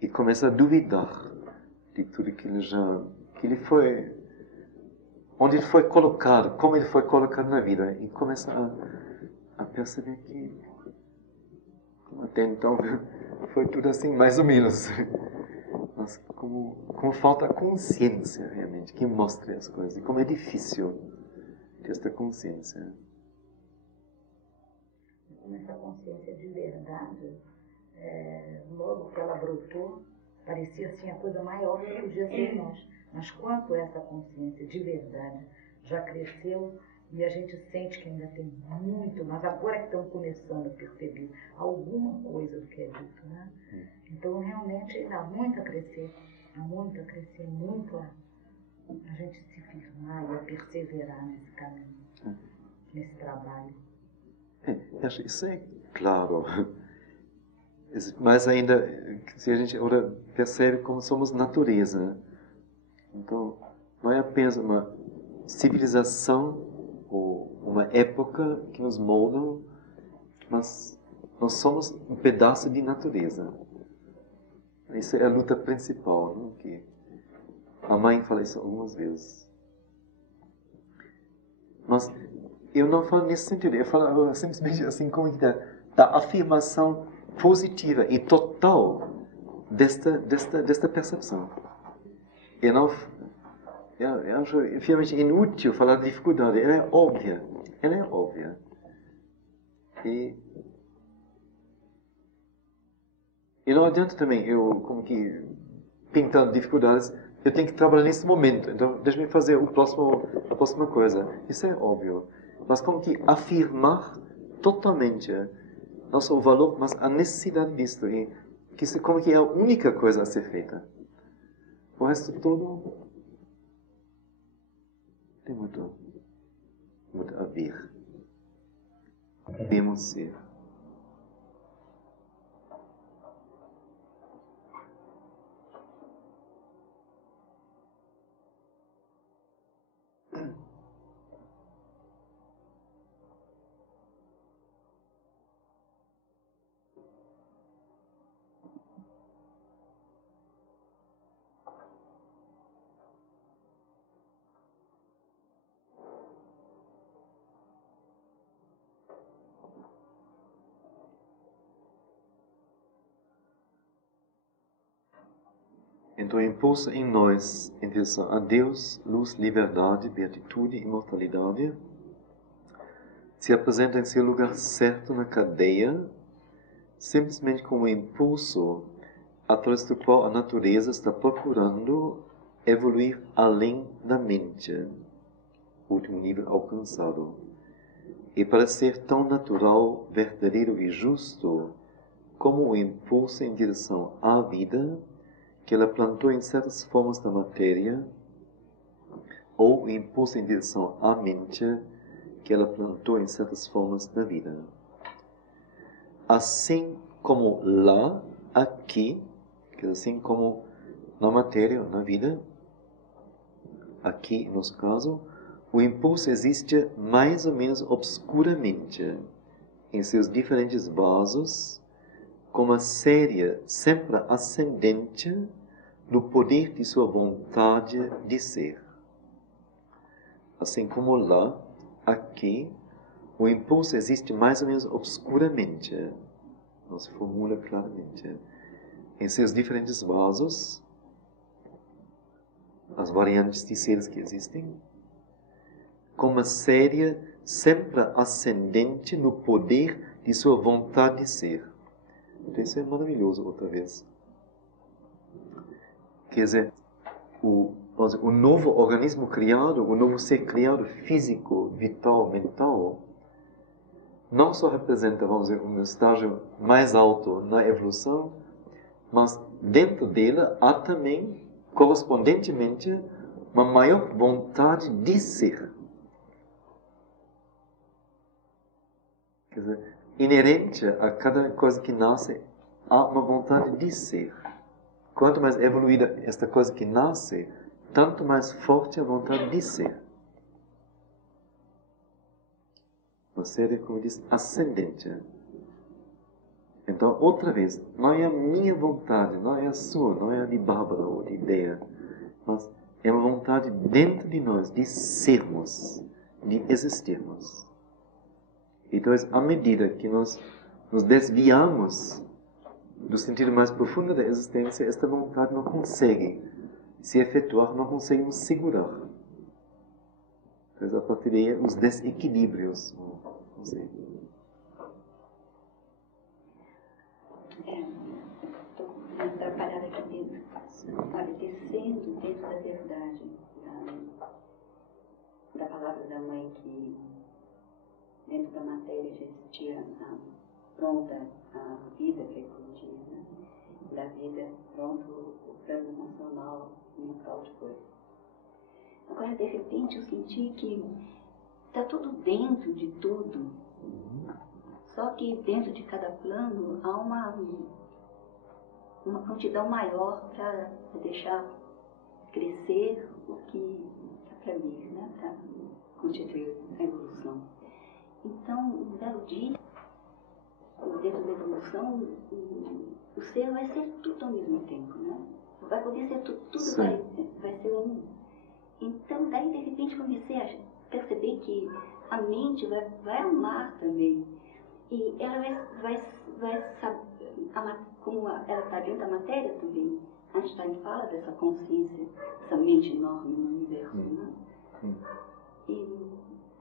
E começa a duvidar de tudo que ele foi, onde ele foi colocado, como ele foi colocado na vida. E começa a perceber que, até então, foi tudo assim, mais ou menos. Mas como falta a consciência, realmente, que mostre as coisas. E como é difícil ter esta consciência. Essa consciência de verdade, logo que ela brotou, parecia assim a coisa maior que podia ser nós. Mas quanto essa consciência de verdade já cresceu e a gente sente que ainda tem muito, mas agora que estão começando a perceber alguma coisa do que é dito, né? Então realmente dá muito a crescer, muito a gente se firmar e a perseverar nesse caminho, nesse trabalho. Isso é claro. Mas ainda, se a gente agora percebe como somos natureza. Então, não é apenas uma civilização ou uma época que nos moldam, mas nós somos um pedaço de natureza. Isso é a luta principal, não? Que a mãe fala isso algumas vezes. Mas eu não falo nesse sentido, eu falo simplesmente assim como da afirmação positiva e total desta percepção. Eu acho efetivamente inútil falar de dificuldade, ela é óbvia. Ela é óbvia. E não adianta também eu, como que, pintando dificuldades, eu tenho que trabalhar nesse momento. Então, deixa-me fazer a próxima coisa. Isso é óbvio. Mas como que afirmar totalmente não só o valor, mas a necessidade disto. E que isso como que é a única coisa a ser feita. O resto todo tem muito a ver. Devemos ser. Então, o impulso em nós em direção a Deus, luz, liberdade, beatitude e imortalidade se apresenta em seu lugar certo na cadeia, simplesmente como um impulso através do qual a natureza está procurando evoluir além da mente, o último nível alcançado. E para ser tão natural, verdadeiro e justo como o impulso em direção à vida, que ela plantou em certas formas da matéria, ou o impulso em direção à mente, que ela plantou em certas formas da vida. Assim como lá, aqui, que assim como na matéria, na vida, aqui, no nosso caso, o impulso existe mais ou menos obscuramente em seus diferentes vasos, com uma série sempre ascendente no poder de sua vontade de ser. Assim como lá, aqui, o impulso existe mais ou menos obscuramente, não se formula claramente, em seus diferentes vasos, as variantes de seres que existem, com uma série sempre ascendente no poder de sua vontade de ser. Então isso é maravilhoso outra vez. Quer dizer, o novo organismo criado, o novo ser criado, físico, vital, mental, não só representa, vamos dizer, um estágio mais alto na evolução, mas dentro dela há também, correspondentemente, uma maior vontade de ser. Quer dizer, inerente a cada coisa que nasce, há uma vontade de ser. Quanto mais evoluída esta coisa que nasce, tanto mais forte a vontade de ser. Uma série, como diz, ascendente. Então, outra vez, não é a minha vontade, não é a sua, não é a de Bárbara ou de Ideia, mas é uma vontade dentro de nós de sermos, de existirmos. Então, à medida que nós nos desviamos do sentido mais profundo da existência, esta vontade não consegue se efetuar, não consegue nos segurar. Então, a partir daí, os desequilíbrios. Não sei. Estou atrapalhada aqui dentro. Olha, descendo dentro da verdade, da palavra da mãe, que dentro da matéria já existia pronta a vida para eclodir, né? Da vida pronto o plano emocional, mental de coisa. Agora, de repente, eu senti que está tudo dentro de tudo, só que dentro de cada plano há uma prontidão maior para deixar crescer o que é para mim, né? Para constituir a evolução. Então, um belo dia, dentro da evolução, o ser vai ser tudo ao mesmo tempo, né? Vai poder ser tudo vai ser um. Então, daí, de repente, comecei perceber que a mente vai amar também. E ela vai saber, como ela está dentro da matéria também. Einstein fala dessa consciência, essa mente enorme no universo. Né? E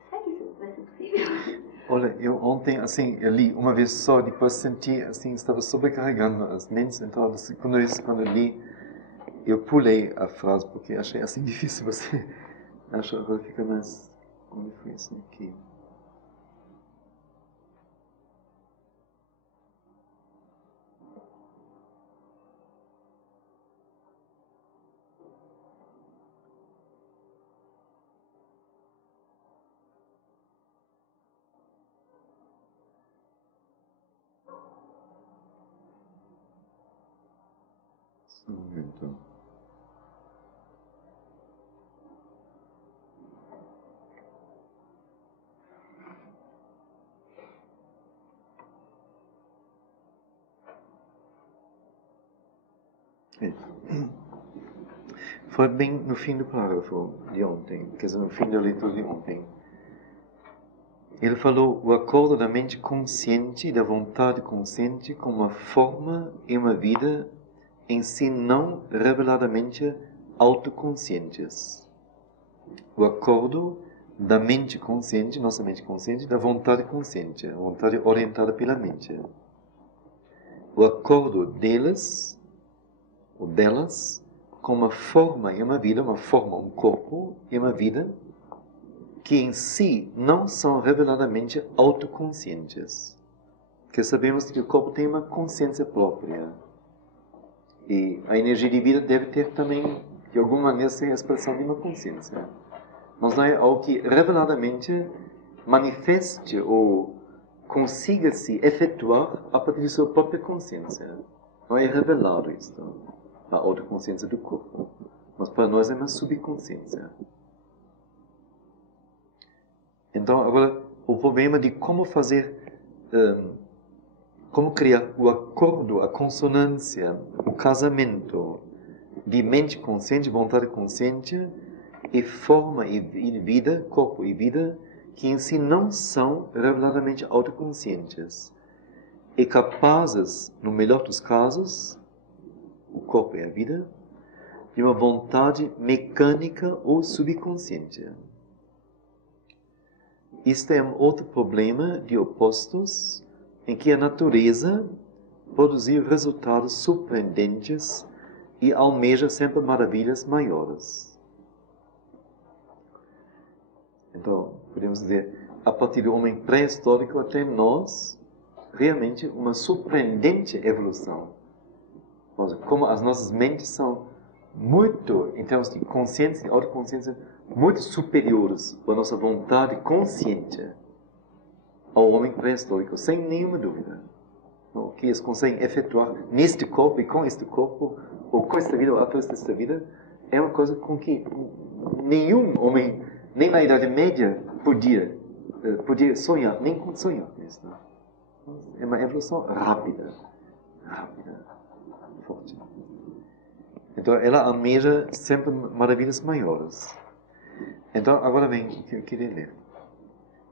será que isso vai ser possível? Olha, eu ontem, assim, eu li uma vez só, depois senti, assim, estava sobrecarregando as mentes, então, quando eu li, eu pulei a frase, porque achei, assim, difícil você... Acho que agora fica mais... Onde foi isso aqui? Um momento. Foi bem no fim do parágrafo de ontem, quer dizer, no fim da leitura de ontem. Ele falou o acordo da mente consciente e da vontade consciente como uma forma e uma vida em si não reveladamente autoconscientes. O acordo da mente consciente, nossa mente consciente, da vontade consciente, a vontade orientada pela mente. O acordo delas, ou delas, com uma forma e uma vida, uma forma, um corpo e uma vida, que em si não são reveladamente autoconscientes. Porque sabemos que o corpo tem uma consciência própria. E a energia de vida deve ter também, de alguma maneira, ser a expressão de uma consciência. Mas não é algo que reveladamente manifeste ou consiga se efetuar a partir de sua própria consciência. Não é revelado isto, a autoconsciência do corpo. Mas para nós é uma subconsciência. Então, agora, o problema de como fazer, como criar o acordo, a consonância, o casamento de mente consciente, vontade consciente, e forma e vida, corpo e vida, que em si não são reveladamente autoconscientes, e capazes, no melhor dos casos, o corpo e a vida, de uma vontade mecânica ou subconsciente. Este é um outro problema de opostos, em que a natureza produziu resultados surpreendentes e almeja sempre maravilhas maiores. Então, podemos dizer, a partir do homem pré-histórico até nós, realmente uma surpreendente evolução. Como as nossas mentes são muito, em termos de consciência, de autoconsciência, muito superiores à nossa vontade consciente ao homem pré-histórico, sem nenhuma dúvida. O que eles conseguem efetuar neste corpo e com este corpo, ou com esta vida ou após esta vida, é uma coisa com que nenhum homem, nem na Idade Média, podia sonhar, nem sonhar nisso. É uma evolução rápida, forte. Então ela almeja sempre maravilhas maiores. Então agora vem o que eu queria ler.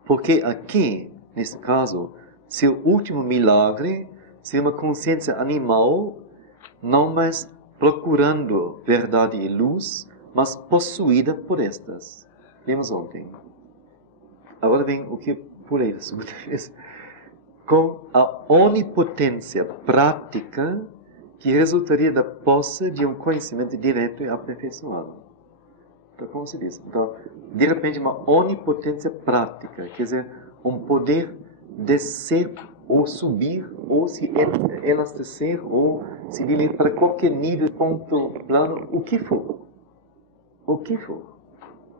Porque aqui, nesse caso, seu último milagre seria uma consciência animal, não mais procurando verdade e luz, mas possuída por estas. Lemos ontem. Agora vem o que eu pulei da segunda vez. Com a onipotência prática que resultaria da posse de um conhecimento direto e aperfeiçoado. Então, como se diz? Então, de repente, uma onipotência prática, quer dizer, um poder descer ou subir, ou se elastecer, ou se dirigir para qualquer nível, ponto, plano, o que for. O que for.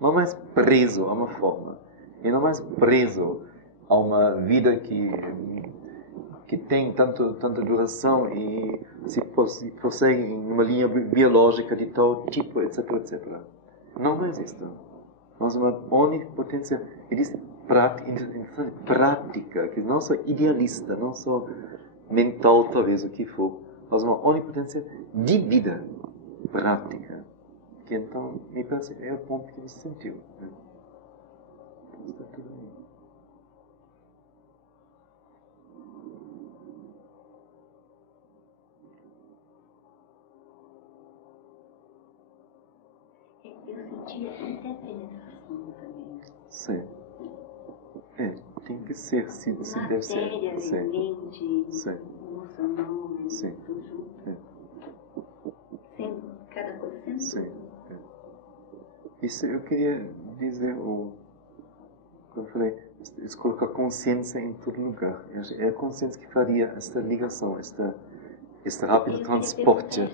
Não mais preso a uma forma. E não mais preso a uma vida que tem tanta duração e se prossegue em uma linha biológica de tal tipo, etc, etc. Não mais isto. Mas uma onipotência, ele diz prática, que não só idealista, não só mental, talvez, o que for, mas uma onipotência de vida prática. Que então, me parece, é o ponto que você sentiu. Né? Está tudo bem. Eu senti até penetração também. Sim. Tem que ser, se deve ser. Matéria, Sim. mente, Sim. emocional, Sim. tudo junto. É. Sempre, cada coisa sempre. Sim. Isso eu queria dizer, eu falei, colocar consciência em todo lugar. É a consciência que faria esta ligação, este rápido transporte.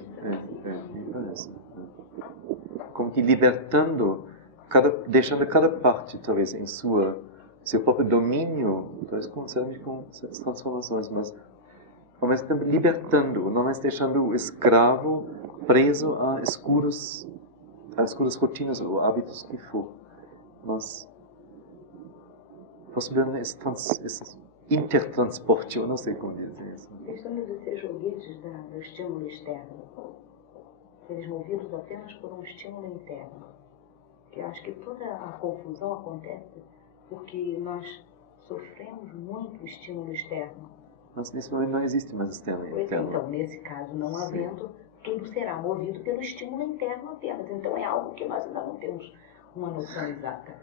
Como que libertando, deixando cada parte, talvez, em seu próprio domínio, talvez com certas transformações, mas ao mesmo tempo libertando, não mais deixando o escravo preso a escuras rotinas ou hábitos que for. Mas possibilitando esse intertransporte, eu não sei como dizer isso. Estamos a ser joguetes do estímulo externo. Eles movidos apenas por um estímulo interno. Que eu acho que toda a confusão acontece porque nós sofremos muito o estímulo externo. Mas nesse momento não existe mais externo e Pois é, interno. então, nesse caso, não havendo, tudo será movido pelo estímulo interno apenas. Então é algo que nós ainda não temos uma noção exata.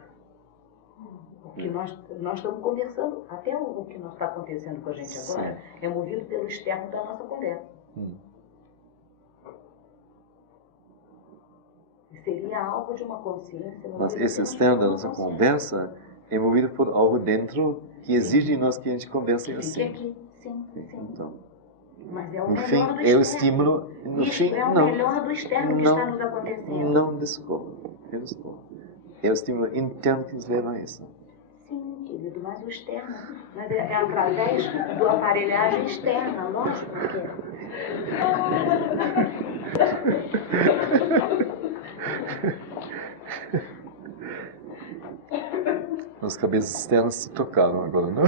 Porque nós estamos conversando, até o que está acontecendo com a gente agora, é movido pelo externo da nossa conversa. E seria algo de uma consciência. Mas esse externo da nossa conversa é movido por algo dentro que exige de nós que a gente converse assim. Aqui, sim. Então, mas é o no melhor fim, do é o externo. estímulo. No Isso fim, é o não, melhor do externo que está nos acontecendo. Não discordo. É o estímulo interno que nos leva a isso. Sim, querido, mas o externo. Mas é através do aparelhagem externa, lógico que é. As cabeças externas se tocaram agora, não?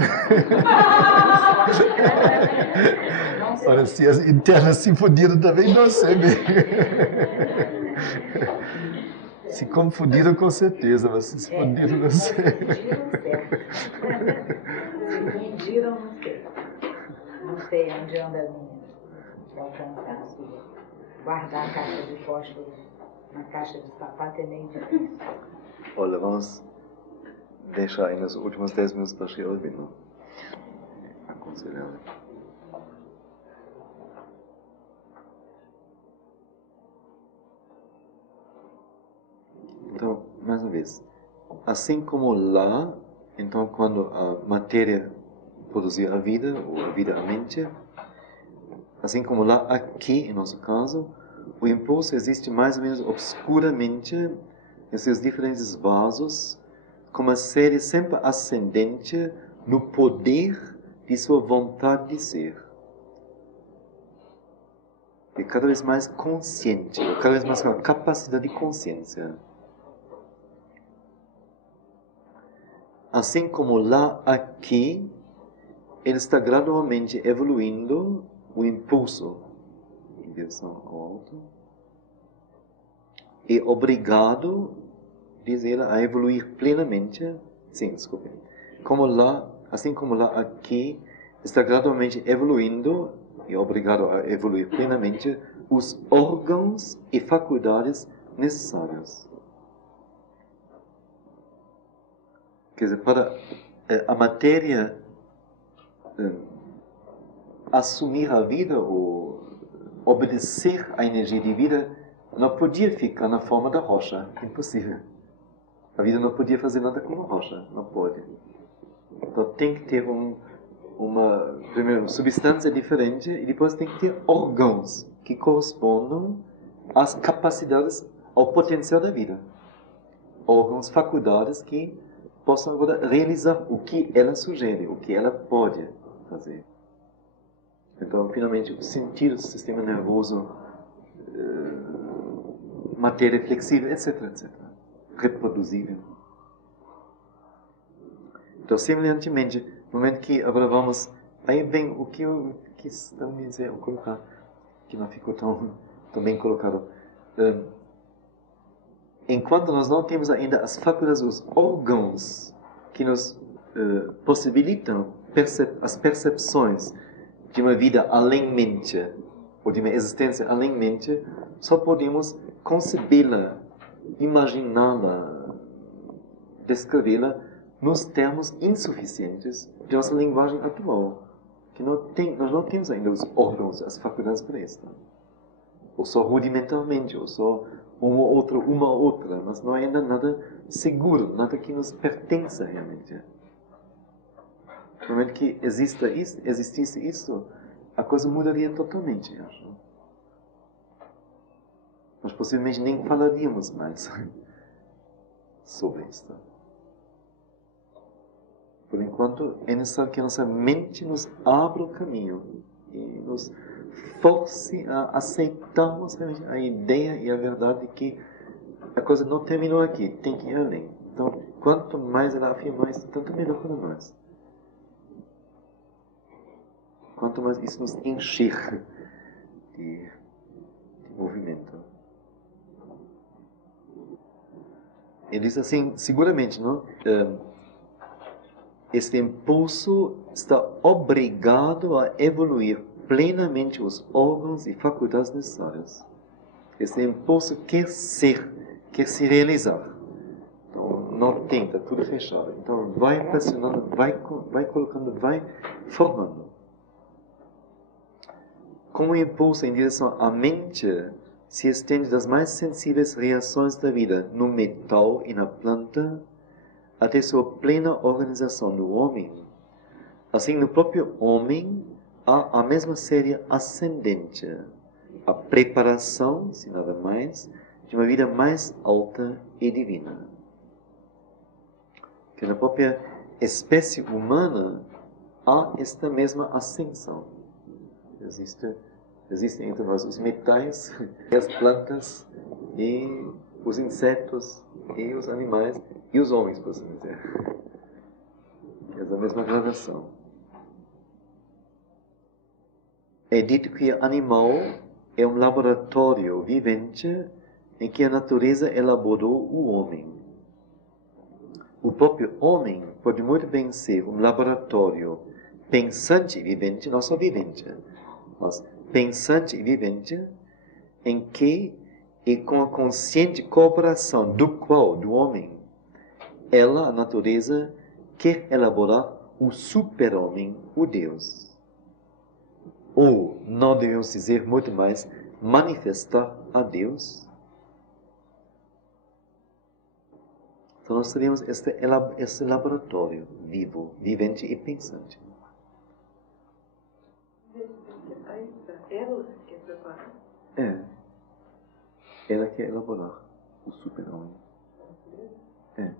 Olha, se as internas se fundiram também, não sei bem. Se confundiram com certeza, mas se fundiram, não sei. Se fundiram, não sei. Não sei onde anda a minha. Para alcançar a sua. Guardar a caixa de fósforo na caixa de sapato é meio difícil. Olha, vamos deixar aí nos últimos 10 minutos para chegar ao vinho. Aconselhável. Então, mais uma vez, assim como lá, então quando a matéria produzia a vida, ou a vida a mente, assim como lá, aqui, em nosso caso, o impulso existe mais ou menos obscuramente em seus diferentes vasos, com uma série sempre ascendente no poder de sua vontade de ser. E cada vez mais consciente, cada vez mais com a capacidade de consciência. Assim como lá, aqui, ele está gradualmente evoluindo o impulso em direção ao alto e obrigado, diz ele, a evoluir plenamente. Sim, desculpe. Assim como lá, aqui, está gradualmente evoluindo e obrigado a evoluir plenamente os órgãos e faculdades necessários. Quer dizer, para a matéria assumir a vida ou obedecer à energia de vida, não podia ficar na forma da rocha. Impossível. A vida não podia fazer nada como rocha. Não pode. Então tem que ter primeiro, uma substância diferente e depois tem que ter órgãos que correspondam às capacidades, ao potencial da vida. Órgãos, faculdades que possam agora realizar o que ela sugere, o que ela pode fazer. Então, finalmente, o sentido do sistema nervoso, matéria flexível, etc, etc. Reproduzível. Então, semelhantemente, no momento que agora vamos... Aí vem o que eu quis também dizer, ou colocar, que não ficou tão bem colocado. Enquanto nós não temos ainda as faculdades, os órgãos que nos possibilitam as percepções de uma vida além-mente, ou de uma existência além-mente, só podemos concebê-la, imaginá-la, descrevê-la nos termos insuficientes de nossa linguagem atual, que nós não temos ainda os órgãos, as faculdades para isso. Ou só rudimentalmente, ou só uma ou outra, mas não é ainda nada seguro, nada que nos pertença realmente. No momento que existisse isso, a coisa mudaria totalmente, eu acho. Nós possivelmente nem falaríamos mais sobre isso. Por enquanto, é necessário que a nossa mente nos abra o caminho e nos force a aceitarmos a ideia e a verdade de que a coisa não terminou aqui, tem que ir além. Então, quanto mais ela afirma isso, tanto melhor para nós. Quanto mais isso nos encher de movimento. Ele diz assim, seguramente, não? Este impulso está obrigado a evoluir plenamente os órgãos e faculdades necessárias. Este impulso quer se realizar. Então, não tenta, tudo fechado. Então, vai pressionando, vai colocando, vai formando. Como o impulso em direção à mente se estende das mais sensíveis reações da vida no metal e na planta, até sua plena organização no homem, assim no próprio homem há a mesma série ascendente, a preparação, se nada mais, de uma vida mais alta e divina. Que na própria espécie humana há esta mesma ascensão. Existem entre nós os metais, as plantas, e os insetos, e os animais, e os homens, por assim dizer. É da mesma gradação. É dito que o animal é um laboratório vivente em que a natureza elaborou o homem. O próprio homem pode muito bem ser um laboratório pensante e vivente, não só vivente, mas pensante e vivente, em que, e com a consciente cooperação do homem, ela, a natureza, quer elaborar o super-homem, o Deus. Ou, não devemos dizer muito mais, manifestar a Deus. Então nós teríamos este laboratório vivo, vivente e pensante. Ela quer preparar? É. Ela quer elaborar o super-homem. É.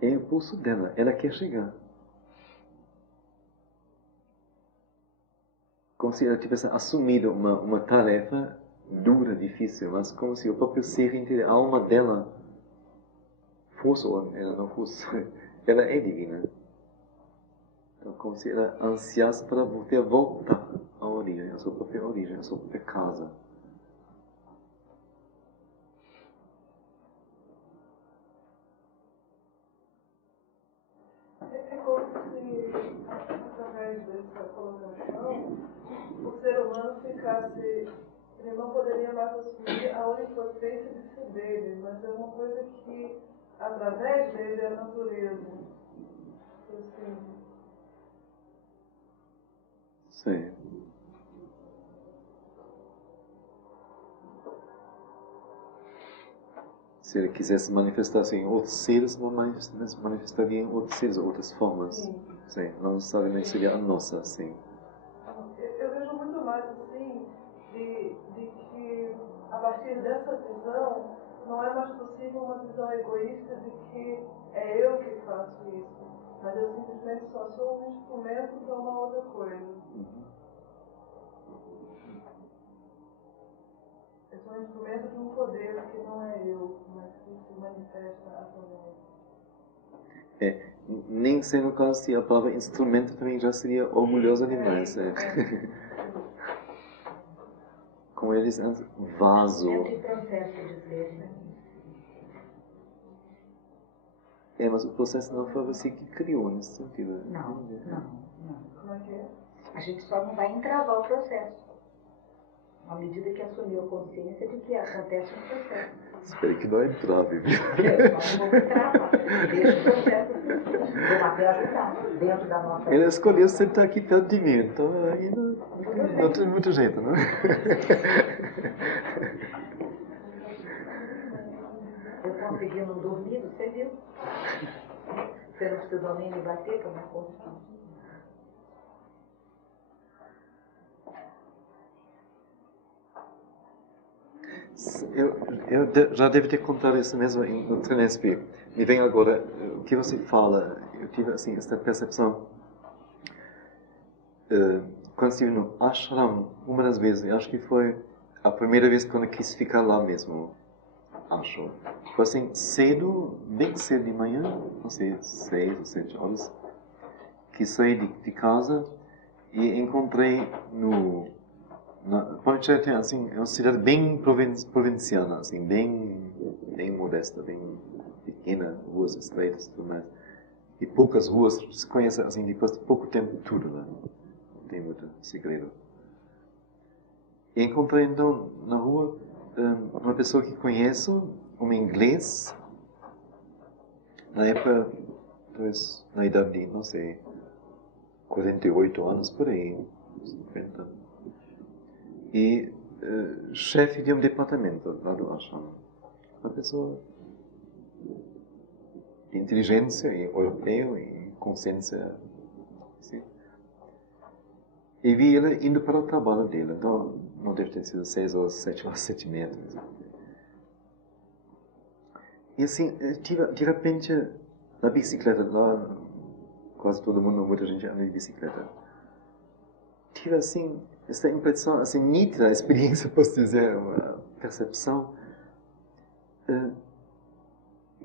É o impulso dela. Ela quer chegar. Como se ela tivesse assumido uma tarefa dura, difícil, mas como se o próprio ser inteiro, a alma dela fosse, ou ela não fosse, ela é divina. Então, como se ela ansiasse para voltar à origem, à sua própria origem, à sua própria casa. É como se, através dessa colocação, o ser humano ficasse, ele não poderia mais assumir a onipotência de ser dele, mas é uma coisa que, através dele, é a natureza. Assim. Sim. Se ele quisesse manifestar-se em outros seres, manifestaria em outros seres, outras formas. Sim. Não necessariamente seria a nossa, sim. Eu vejo muito mais assim, de que a partir dessa visão, não é mais possível uma visão egoísta de que é eu que faço isso, mas eu simplesmente só sou um instrumento para uma outra coisa. Eu sou um instrumento de um poder que não é eu, mas que se manifesta através. Nem sei no caso se a palavra instrumento também já seria orgulhosa demais. Como eles antes, vaso. É o que processo dizer, né? mas o processo não foi você que criou nesse sentido. Não. Como é que é? A gente só não vai entravar o processo. À medida que assumiu a consciência de que acontece um processo. Espero que não entrave, viu? Eu só não vou entravar. Deixa o processo vou até ajudar dentro da nossa... Ele escolheu sentar aqui perto de mim, então aí não tem muito jeito, não? Eu consegui não dormir, você viu? Você não precisou nem me bater para me acordar. Eu já devo ter contado isso mesmo no treino espírito. Me vem agora, o que você fala, eu tive assim, esta percepção. Quando estive no ashram, uma das vezes, acho que foi a primeira vez quando eu quis ficar lá mesmo, acho. Foi assim, cedo, bem cedo de manhã, não sei, 6 ou 7 horas, que saí de casa e encontrei Pondicherry tem assim, é uma cidade bem provinciana, assim, bem modesta, bem pequena, ruas estreitas e tudo mais. E poucas ruas, se conhece assim, depois de pouco tempo tudo, né? Não tem muito segredo. E encontrei então na rua uma pessoa que conheço, um inglês, na época, talvez na idade de, não sei, 48 anos por aí, 50. E chefe de um departamento lá do ashram. Uma pessoa de inteligência e europeu e consciência. Assim. E vi ele indo para o trabalho dele. Então, não deve ter sido 6 ou 7 horas, 7 e meia. E assim, de repente, na bicicleta, lá quase todo mundo, muita gente anda de bicicleta. Tive assim, essa impressão, assim, nítida, a experiência, posso dizer, uma percepção.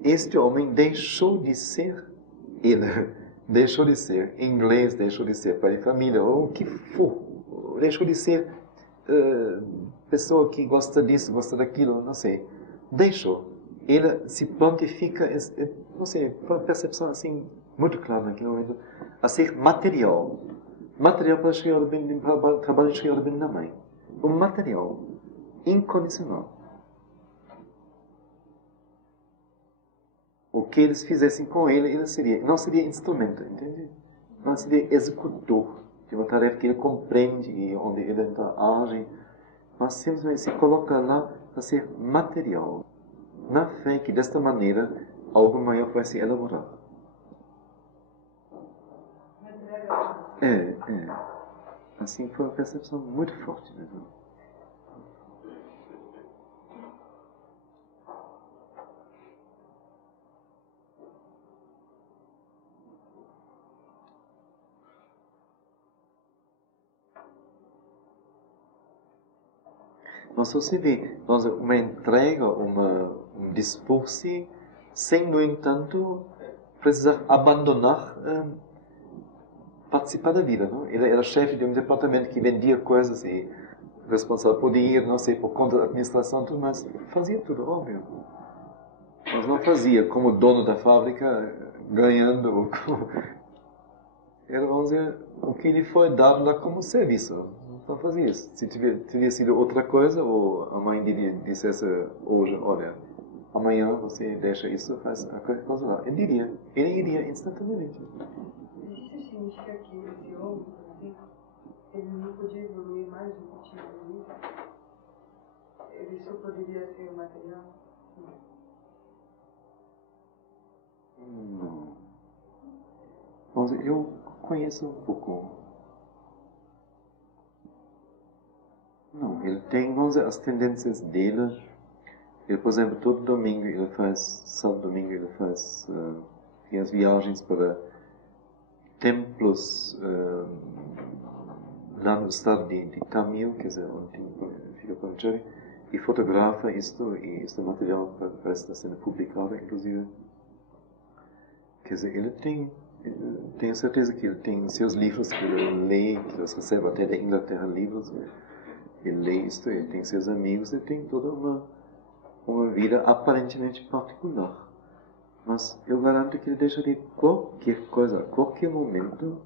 Este homem deixou de ser ele, deixou de ser inglês, deixou de ser pai de família, ou o que for, deixou de ser pessoa que gosta disso, gosta daquilo, não sei. Deixou. Ele se prontifica, não sei, foi uma percepção assim, muito clara naquele momento, a ser material. Material para o trabalho de Sri Aurobindo na mãe. Um material incondicional. O que eles fizessem com ele, não seria instrumento, entende? Não seria executor de uma tarefa que ele compreende e onde ele então age, mas simplesmente se coloca lá para ser material, na fé que desta maneira algo maior vai se elaborar. Assim foi uma percepção muito forte mesmo. Mas você vê, uma entrega, um dispor-se, sem, no entanto, precisar abandonar participar da vida, não? Ele era chefe de um departamento que vendia coisas e responsável por ir, não sei, por conta da administração, tudo, mas fazia tudo, óbvio. Mas não fazia como dono da fábrica, ganhando, era, vamos dizer, o que lhe foi dado lá como serviço. Não fazia isso. Se teria sido outra coisa, ou a mãe dissesse hoje, olha, amanhã você deixa isso, faz aquela coisa lá. Ele iria instantaneamente. Isso significa que esse homem, assim, ele não podia evoluir mais do que tinha evoluído? Ele só poderia ser material? Não. Vamos dizer, eu conheço um pouco. Não, ele tem, vamos dizer, as tendências dele. Ele, por exemplo, todo domingo ele faz, sábado domingo ele faz tem as viagens para templos lá no estado de Tamil, quer dizer, onde fica Pondicherry, e fotografa isto, e este material parece estar sendo publicado, inclusive. Quer dizer, ele tenho certeza que ele tem seus livros que ele lê, que ele recebe até da Inglaterra livros, ele lê isto, ele tem seus amigos, ele tem toda uma vida aparentemente particular. Mas eu garanto que ele deixaria qualquer coisa, a qualquer momento,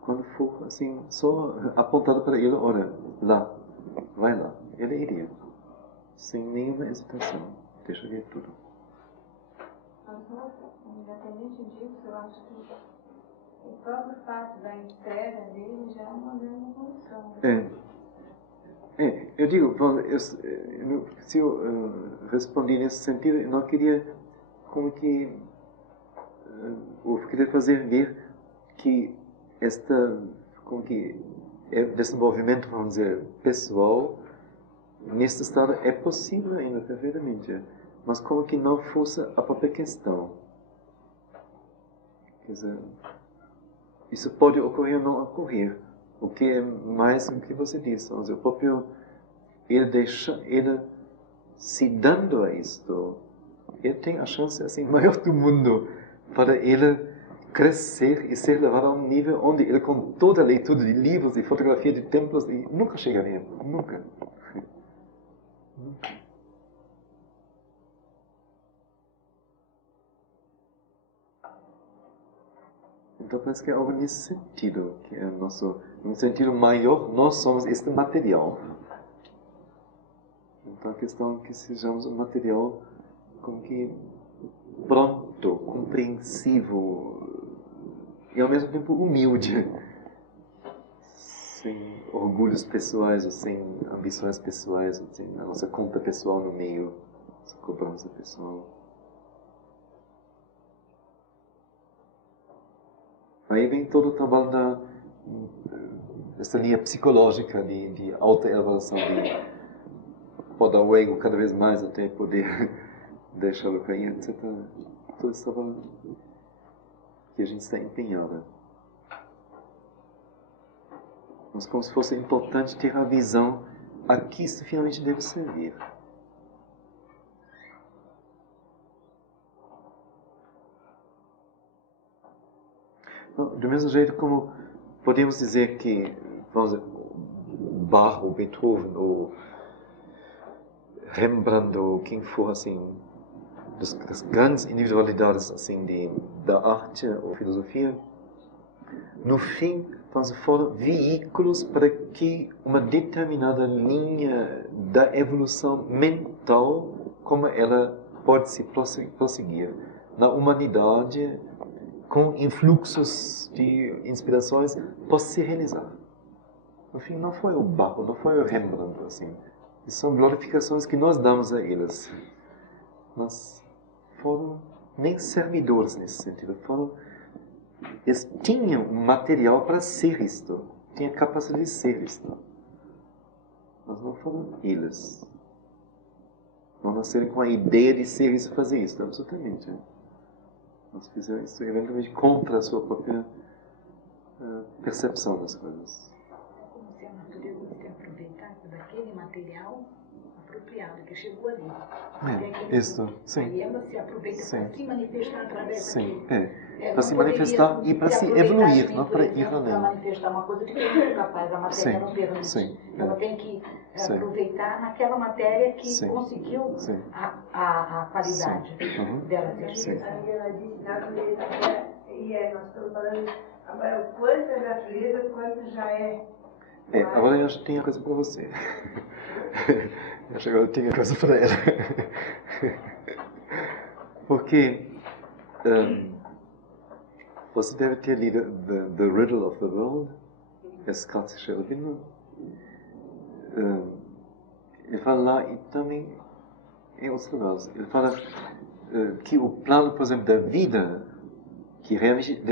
quando for assim, só apontado para ele, olha, lá, vai lá. Ele iria, sem nenhuma hesitação, deixaria tudo. Mas, independente disso, eu acho que o próprio fato da entrega dele já é uma grande evolução. Eu digo, se eu respondi nesse sentido, eu não queria, como que, eu queria fazer ver que como que, desenvolvimento, vamos dizer, pessoal, neste estado é possível ainda, perfeitamente, mas como que não fosse a própria questão. Quer dizer, isso pode ocorrer ou não ocorrer. O que é mais do que você disse, vamos dizer, o próprio ele se dando a isto, ele tem a chance assim maior do mundo para ele crescer e ser levado a um nível onde ele, com toda a leitura de livros e fotografia de templos, nunca chegaria, nunca. Então parece que é algo nesse sentido, que é num sentido maior, nós somos este material. Então a questão é que sejamos um material como que pronto, compreensivo e ao mesmo tempo humilde, sem orgulhos pessoais ou sem ambições pessoais, ou sem a nossa conta pessoal no meio, nossa cobrança pessoal. Aí vem todo o trabalho dessa linha psicológica de alta elevação, de podar o ego cada vez mais até poder deixá-lo cair, etc. Todo esse trabalho que a gente está empenhado. Mas como se fosse importante ter a visão a que isso finalmente deve servir. Do mesmo jeito como podemos dizer que, vamos dizer, Bach ou Beethoven ou Rembrandt ou quem for assim, das grandes individualidades assim da arte ou filosofia, no fim, foram veículos para que uma determinada linha da evolução mental, como ela pode se prosseguir na humanidade, com influxos de inspirações, possa se realizar. No fim, não foi o Bach, não foi o Rembrandt, assim. São glorificações que nós damos a eles. Mas foram nem servidores nesse sentido. Eles tinham um material para ser isto. Tinham capacidade de ser isto. Mas não foram eles. Não nasceram com a ideia de ser isso, fazer isso, absolutamente. Nós fizeram isso eventualmente contra a sua própria percepção das coisas. Como se a natureza se aproveitasse daquele material apropriado que chegou ali. Isso, sim. Aí ela se aproveita para se manifestar através daquilo. Para se manifestar e para se evoluir, não para ir além. Para manifestar uma coisa que não é capaz, a matéria não permite. Ela tem que aproveitar naquela matéria que conseguiu a qualidade dela ser. Aí ela disse natureza, e nós estamos falando agora o quanto é natureza, o quanto já é. Agora eu já tenho a coisa para você. Eu acho que eu tenho a coisa para ela. Porque você deve ter lido The Riddle of the World, Scott Sheldon. Ele fala lá, e também em outros lugares, ele fala que o plano, por exemplo, da vida, que realmente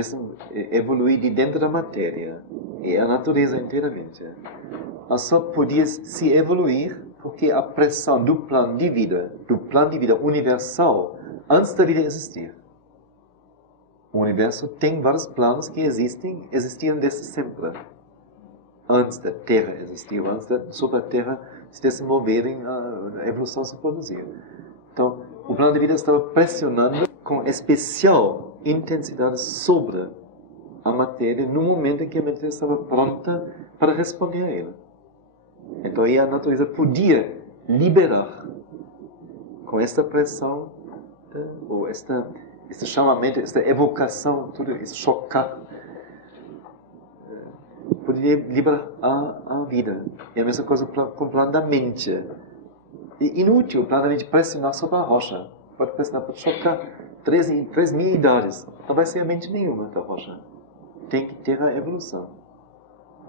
evolui de dentro da matéria, é a natureza inteiramente. Ela só podia se evoluir porque a pressão do plano de vida universal, antes da vida existir. O universo tem vários planos que existiam desde sempre. Antes da Terra existir, antes sobre a Terra se desenvolverem, a evolução se produzir. Então, o plano de vida estava pressionando com especial intensidade sobre a matéria no momento em que a matéria estava pronta para responder a ela. Então aí a natureza podia liberar, com esta pressão, ou este chamamento, esta evocação, tudo isso, chocar, poderia liberar a vida. E a mesma coisa com o plano da mente. É inútil o plano da mente pressionar sobre a rocha. Pode pressionar, pode chocar 3.000 idades. Não vai ser a mente nenhuma da rocha. Tem que ter a evolução.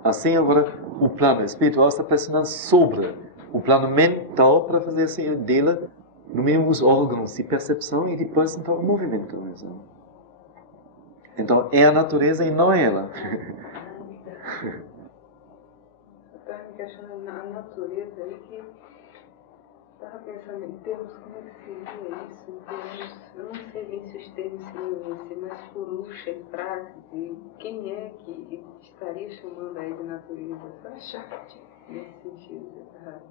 Assim agora, o plano espiritual está pressionando sobre o plano mental para fazer assim dele, no mínimo os órgãos de percepção e depois então o movimento mesmo. Então é a natureza e não é ela. Eu estava me questionando na natureza aí que estava pensando em termos, como é que seria isso, em termos, eu não sei bem se os termos seriam esse, mas Purusha e Prakriti, quem é que estaria chamando aí de natureza? Só Shakti, nesse sentido, eu estava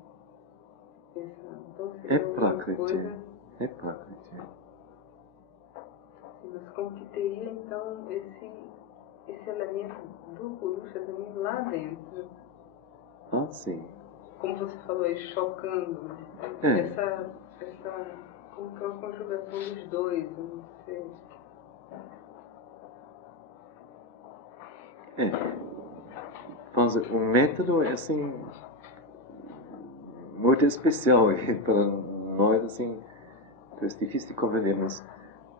pensando. Então seria Prakriti. coisa... É Prakriti. Mas como que teria então esse elemento do Purusha também lá dentro? Ah, sim. Como você falou aí, chocando, essa como que é uma conjugação dos dois, eu não sei. Então, o método é assim muito especial para nós, assim, é difícil de compreender, mas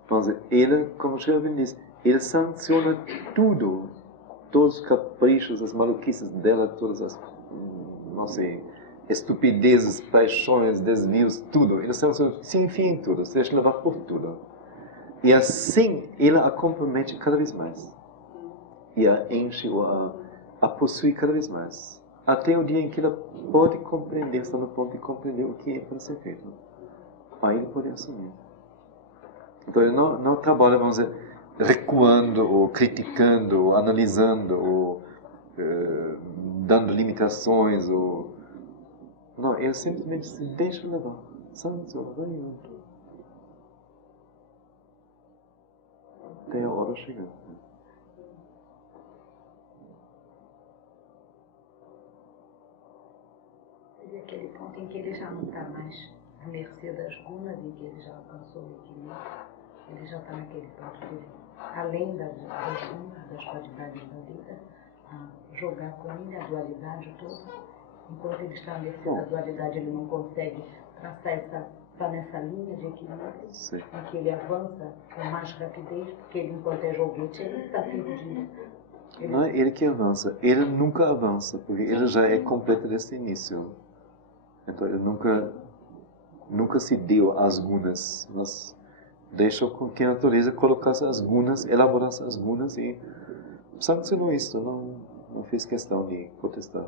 então, ele, como o Sherwin diz, ele sanciona tudo, todos os caprichos, as maluquices dela, todas as, não sei, estupidezes, paixões, desvios, tudo. Ele se enfia em tudo, se deixa levar por tudo. E assim, ele a compromete cada vez mais. E a enche, ou a possui cada vez mais. Até o dia em que ela pode compreender, está no ponto de compreender o que é para ser feito. Aí ele pode assumir. Então ele não trabalha, vamos dizer, recuando, ou criticando, ou analisando, ou dando limitações, ou... Não, ele simplesmente se deixa levar. Sanciona, vai indo. Até a hora chegar. Seria aquele ponto em que ele já não está mais à mercê das gunas, em que ele já alcançou o equilíbrio. Ele já está naquele ponto de, além das gunas, das qualidades da vida, a jogar com ele a dualidade toda. Enquanto ele está à mercê da dualidade, ele não consegue traçar está nessa linha de equilíbrio, em que ele avança com mais rapidez, porque ele, enquanto é joguete, ele está perdido. Não é ele que avança, ele nunca avança, porque ele já é completo desde o início. Então ele nunca se deu às gunas, mas deixou com que a natureza colocasse as gunas, elaborasse as gunas e sancionou isso, não fez questão de protestar.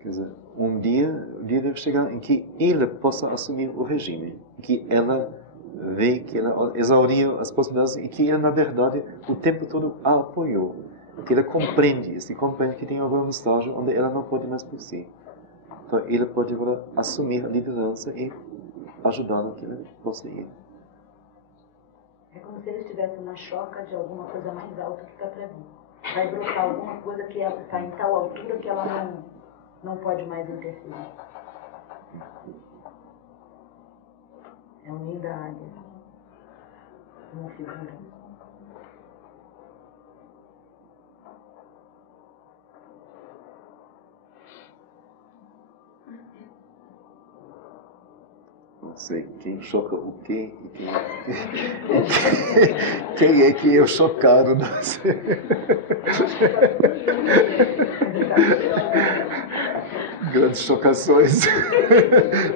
Quer dizer, o dia deve chegar em que ele possa assumir o regime, que ela vê que ela exauriu as possibilidades e que ele, na verdade, o tempo todo a apoiou. Que ele compreende que tem algum estágio onde ela não pode mais por si. Então, ele pode agora assumir a liderança e ajudar no que ele possa ir. É como se ele estivesse na choca de alguma coisa mais alta que está para vir. Vai brotar alguma coisa que está em tal altura que ela não pode mais interferir. É o ninho da águia. Uma figura. Não sei quem choca o quê e quem é que é chocado, não sei. Grandes chocações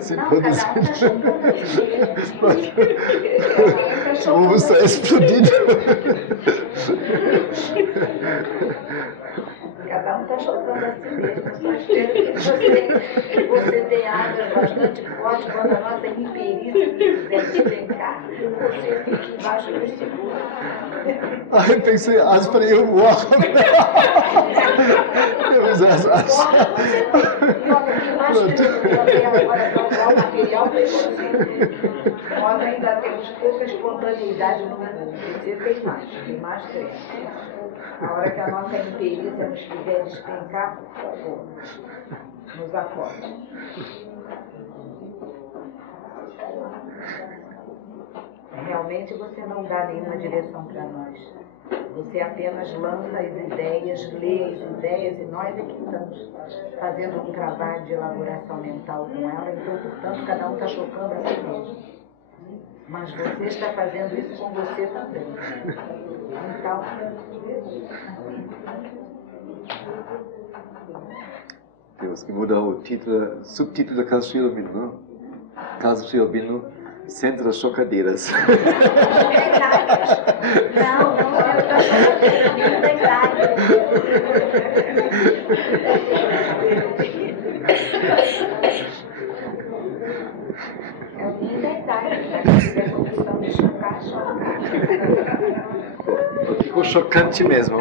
se produzindo. O mundo está explodindo. Cada um está chocando a si mesmo. Que você tem águas bastante fortes quando a nossa imperícia quiser despencar, você fica embaixo do seguro. Aí eu pensei, áspera e eu uau. E olha, que mais que eu tenho agora para usar o material para você. Nós ainda temos pouca espontaneidade no mundo. Você tem mais treino. A hora que a nossa imperícia nos quiser despencar, por favor, nos acorde. realmente você não dá nenhuma direção para nós. Você apenas lança as ideias, lê as ideias, e nós é que estamos fazendo um trabalho de elaboração mental com ela, então, portanto, cada um está chocando a si mesmo. Mas você está fazendo isso com você também. Então, temos que mudar o título, subtítulo da Casa Sri Aurobindo, não? Casa Sri Aurobindo, Centro das Chocadeiras. não, não tem nada. É o fim da idade, se tiver condição de chocar, choca. Ficou chocante mesmo.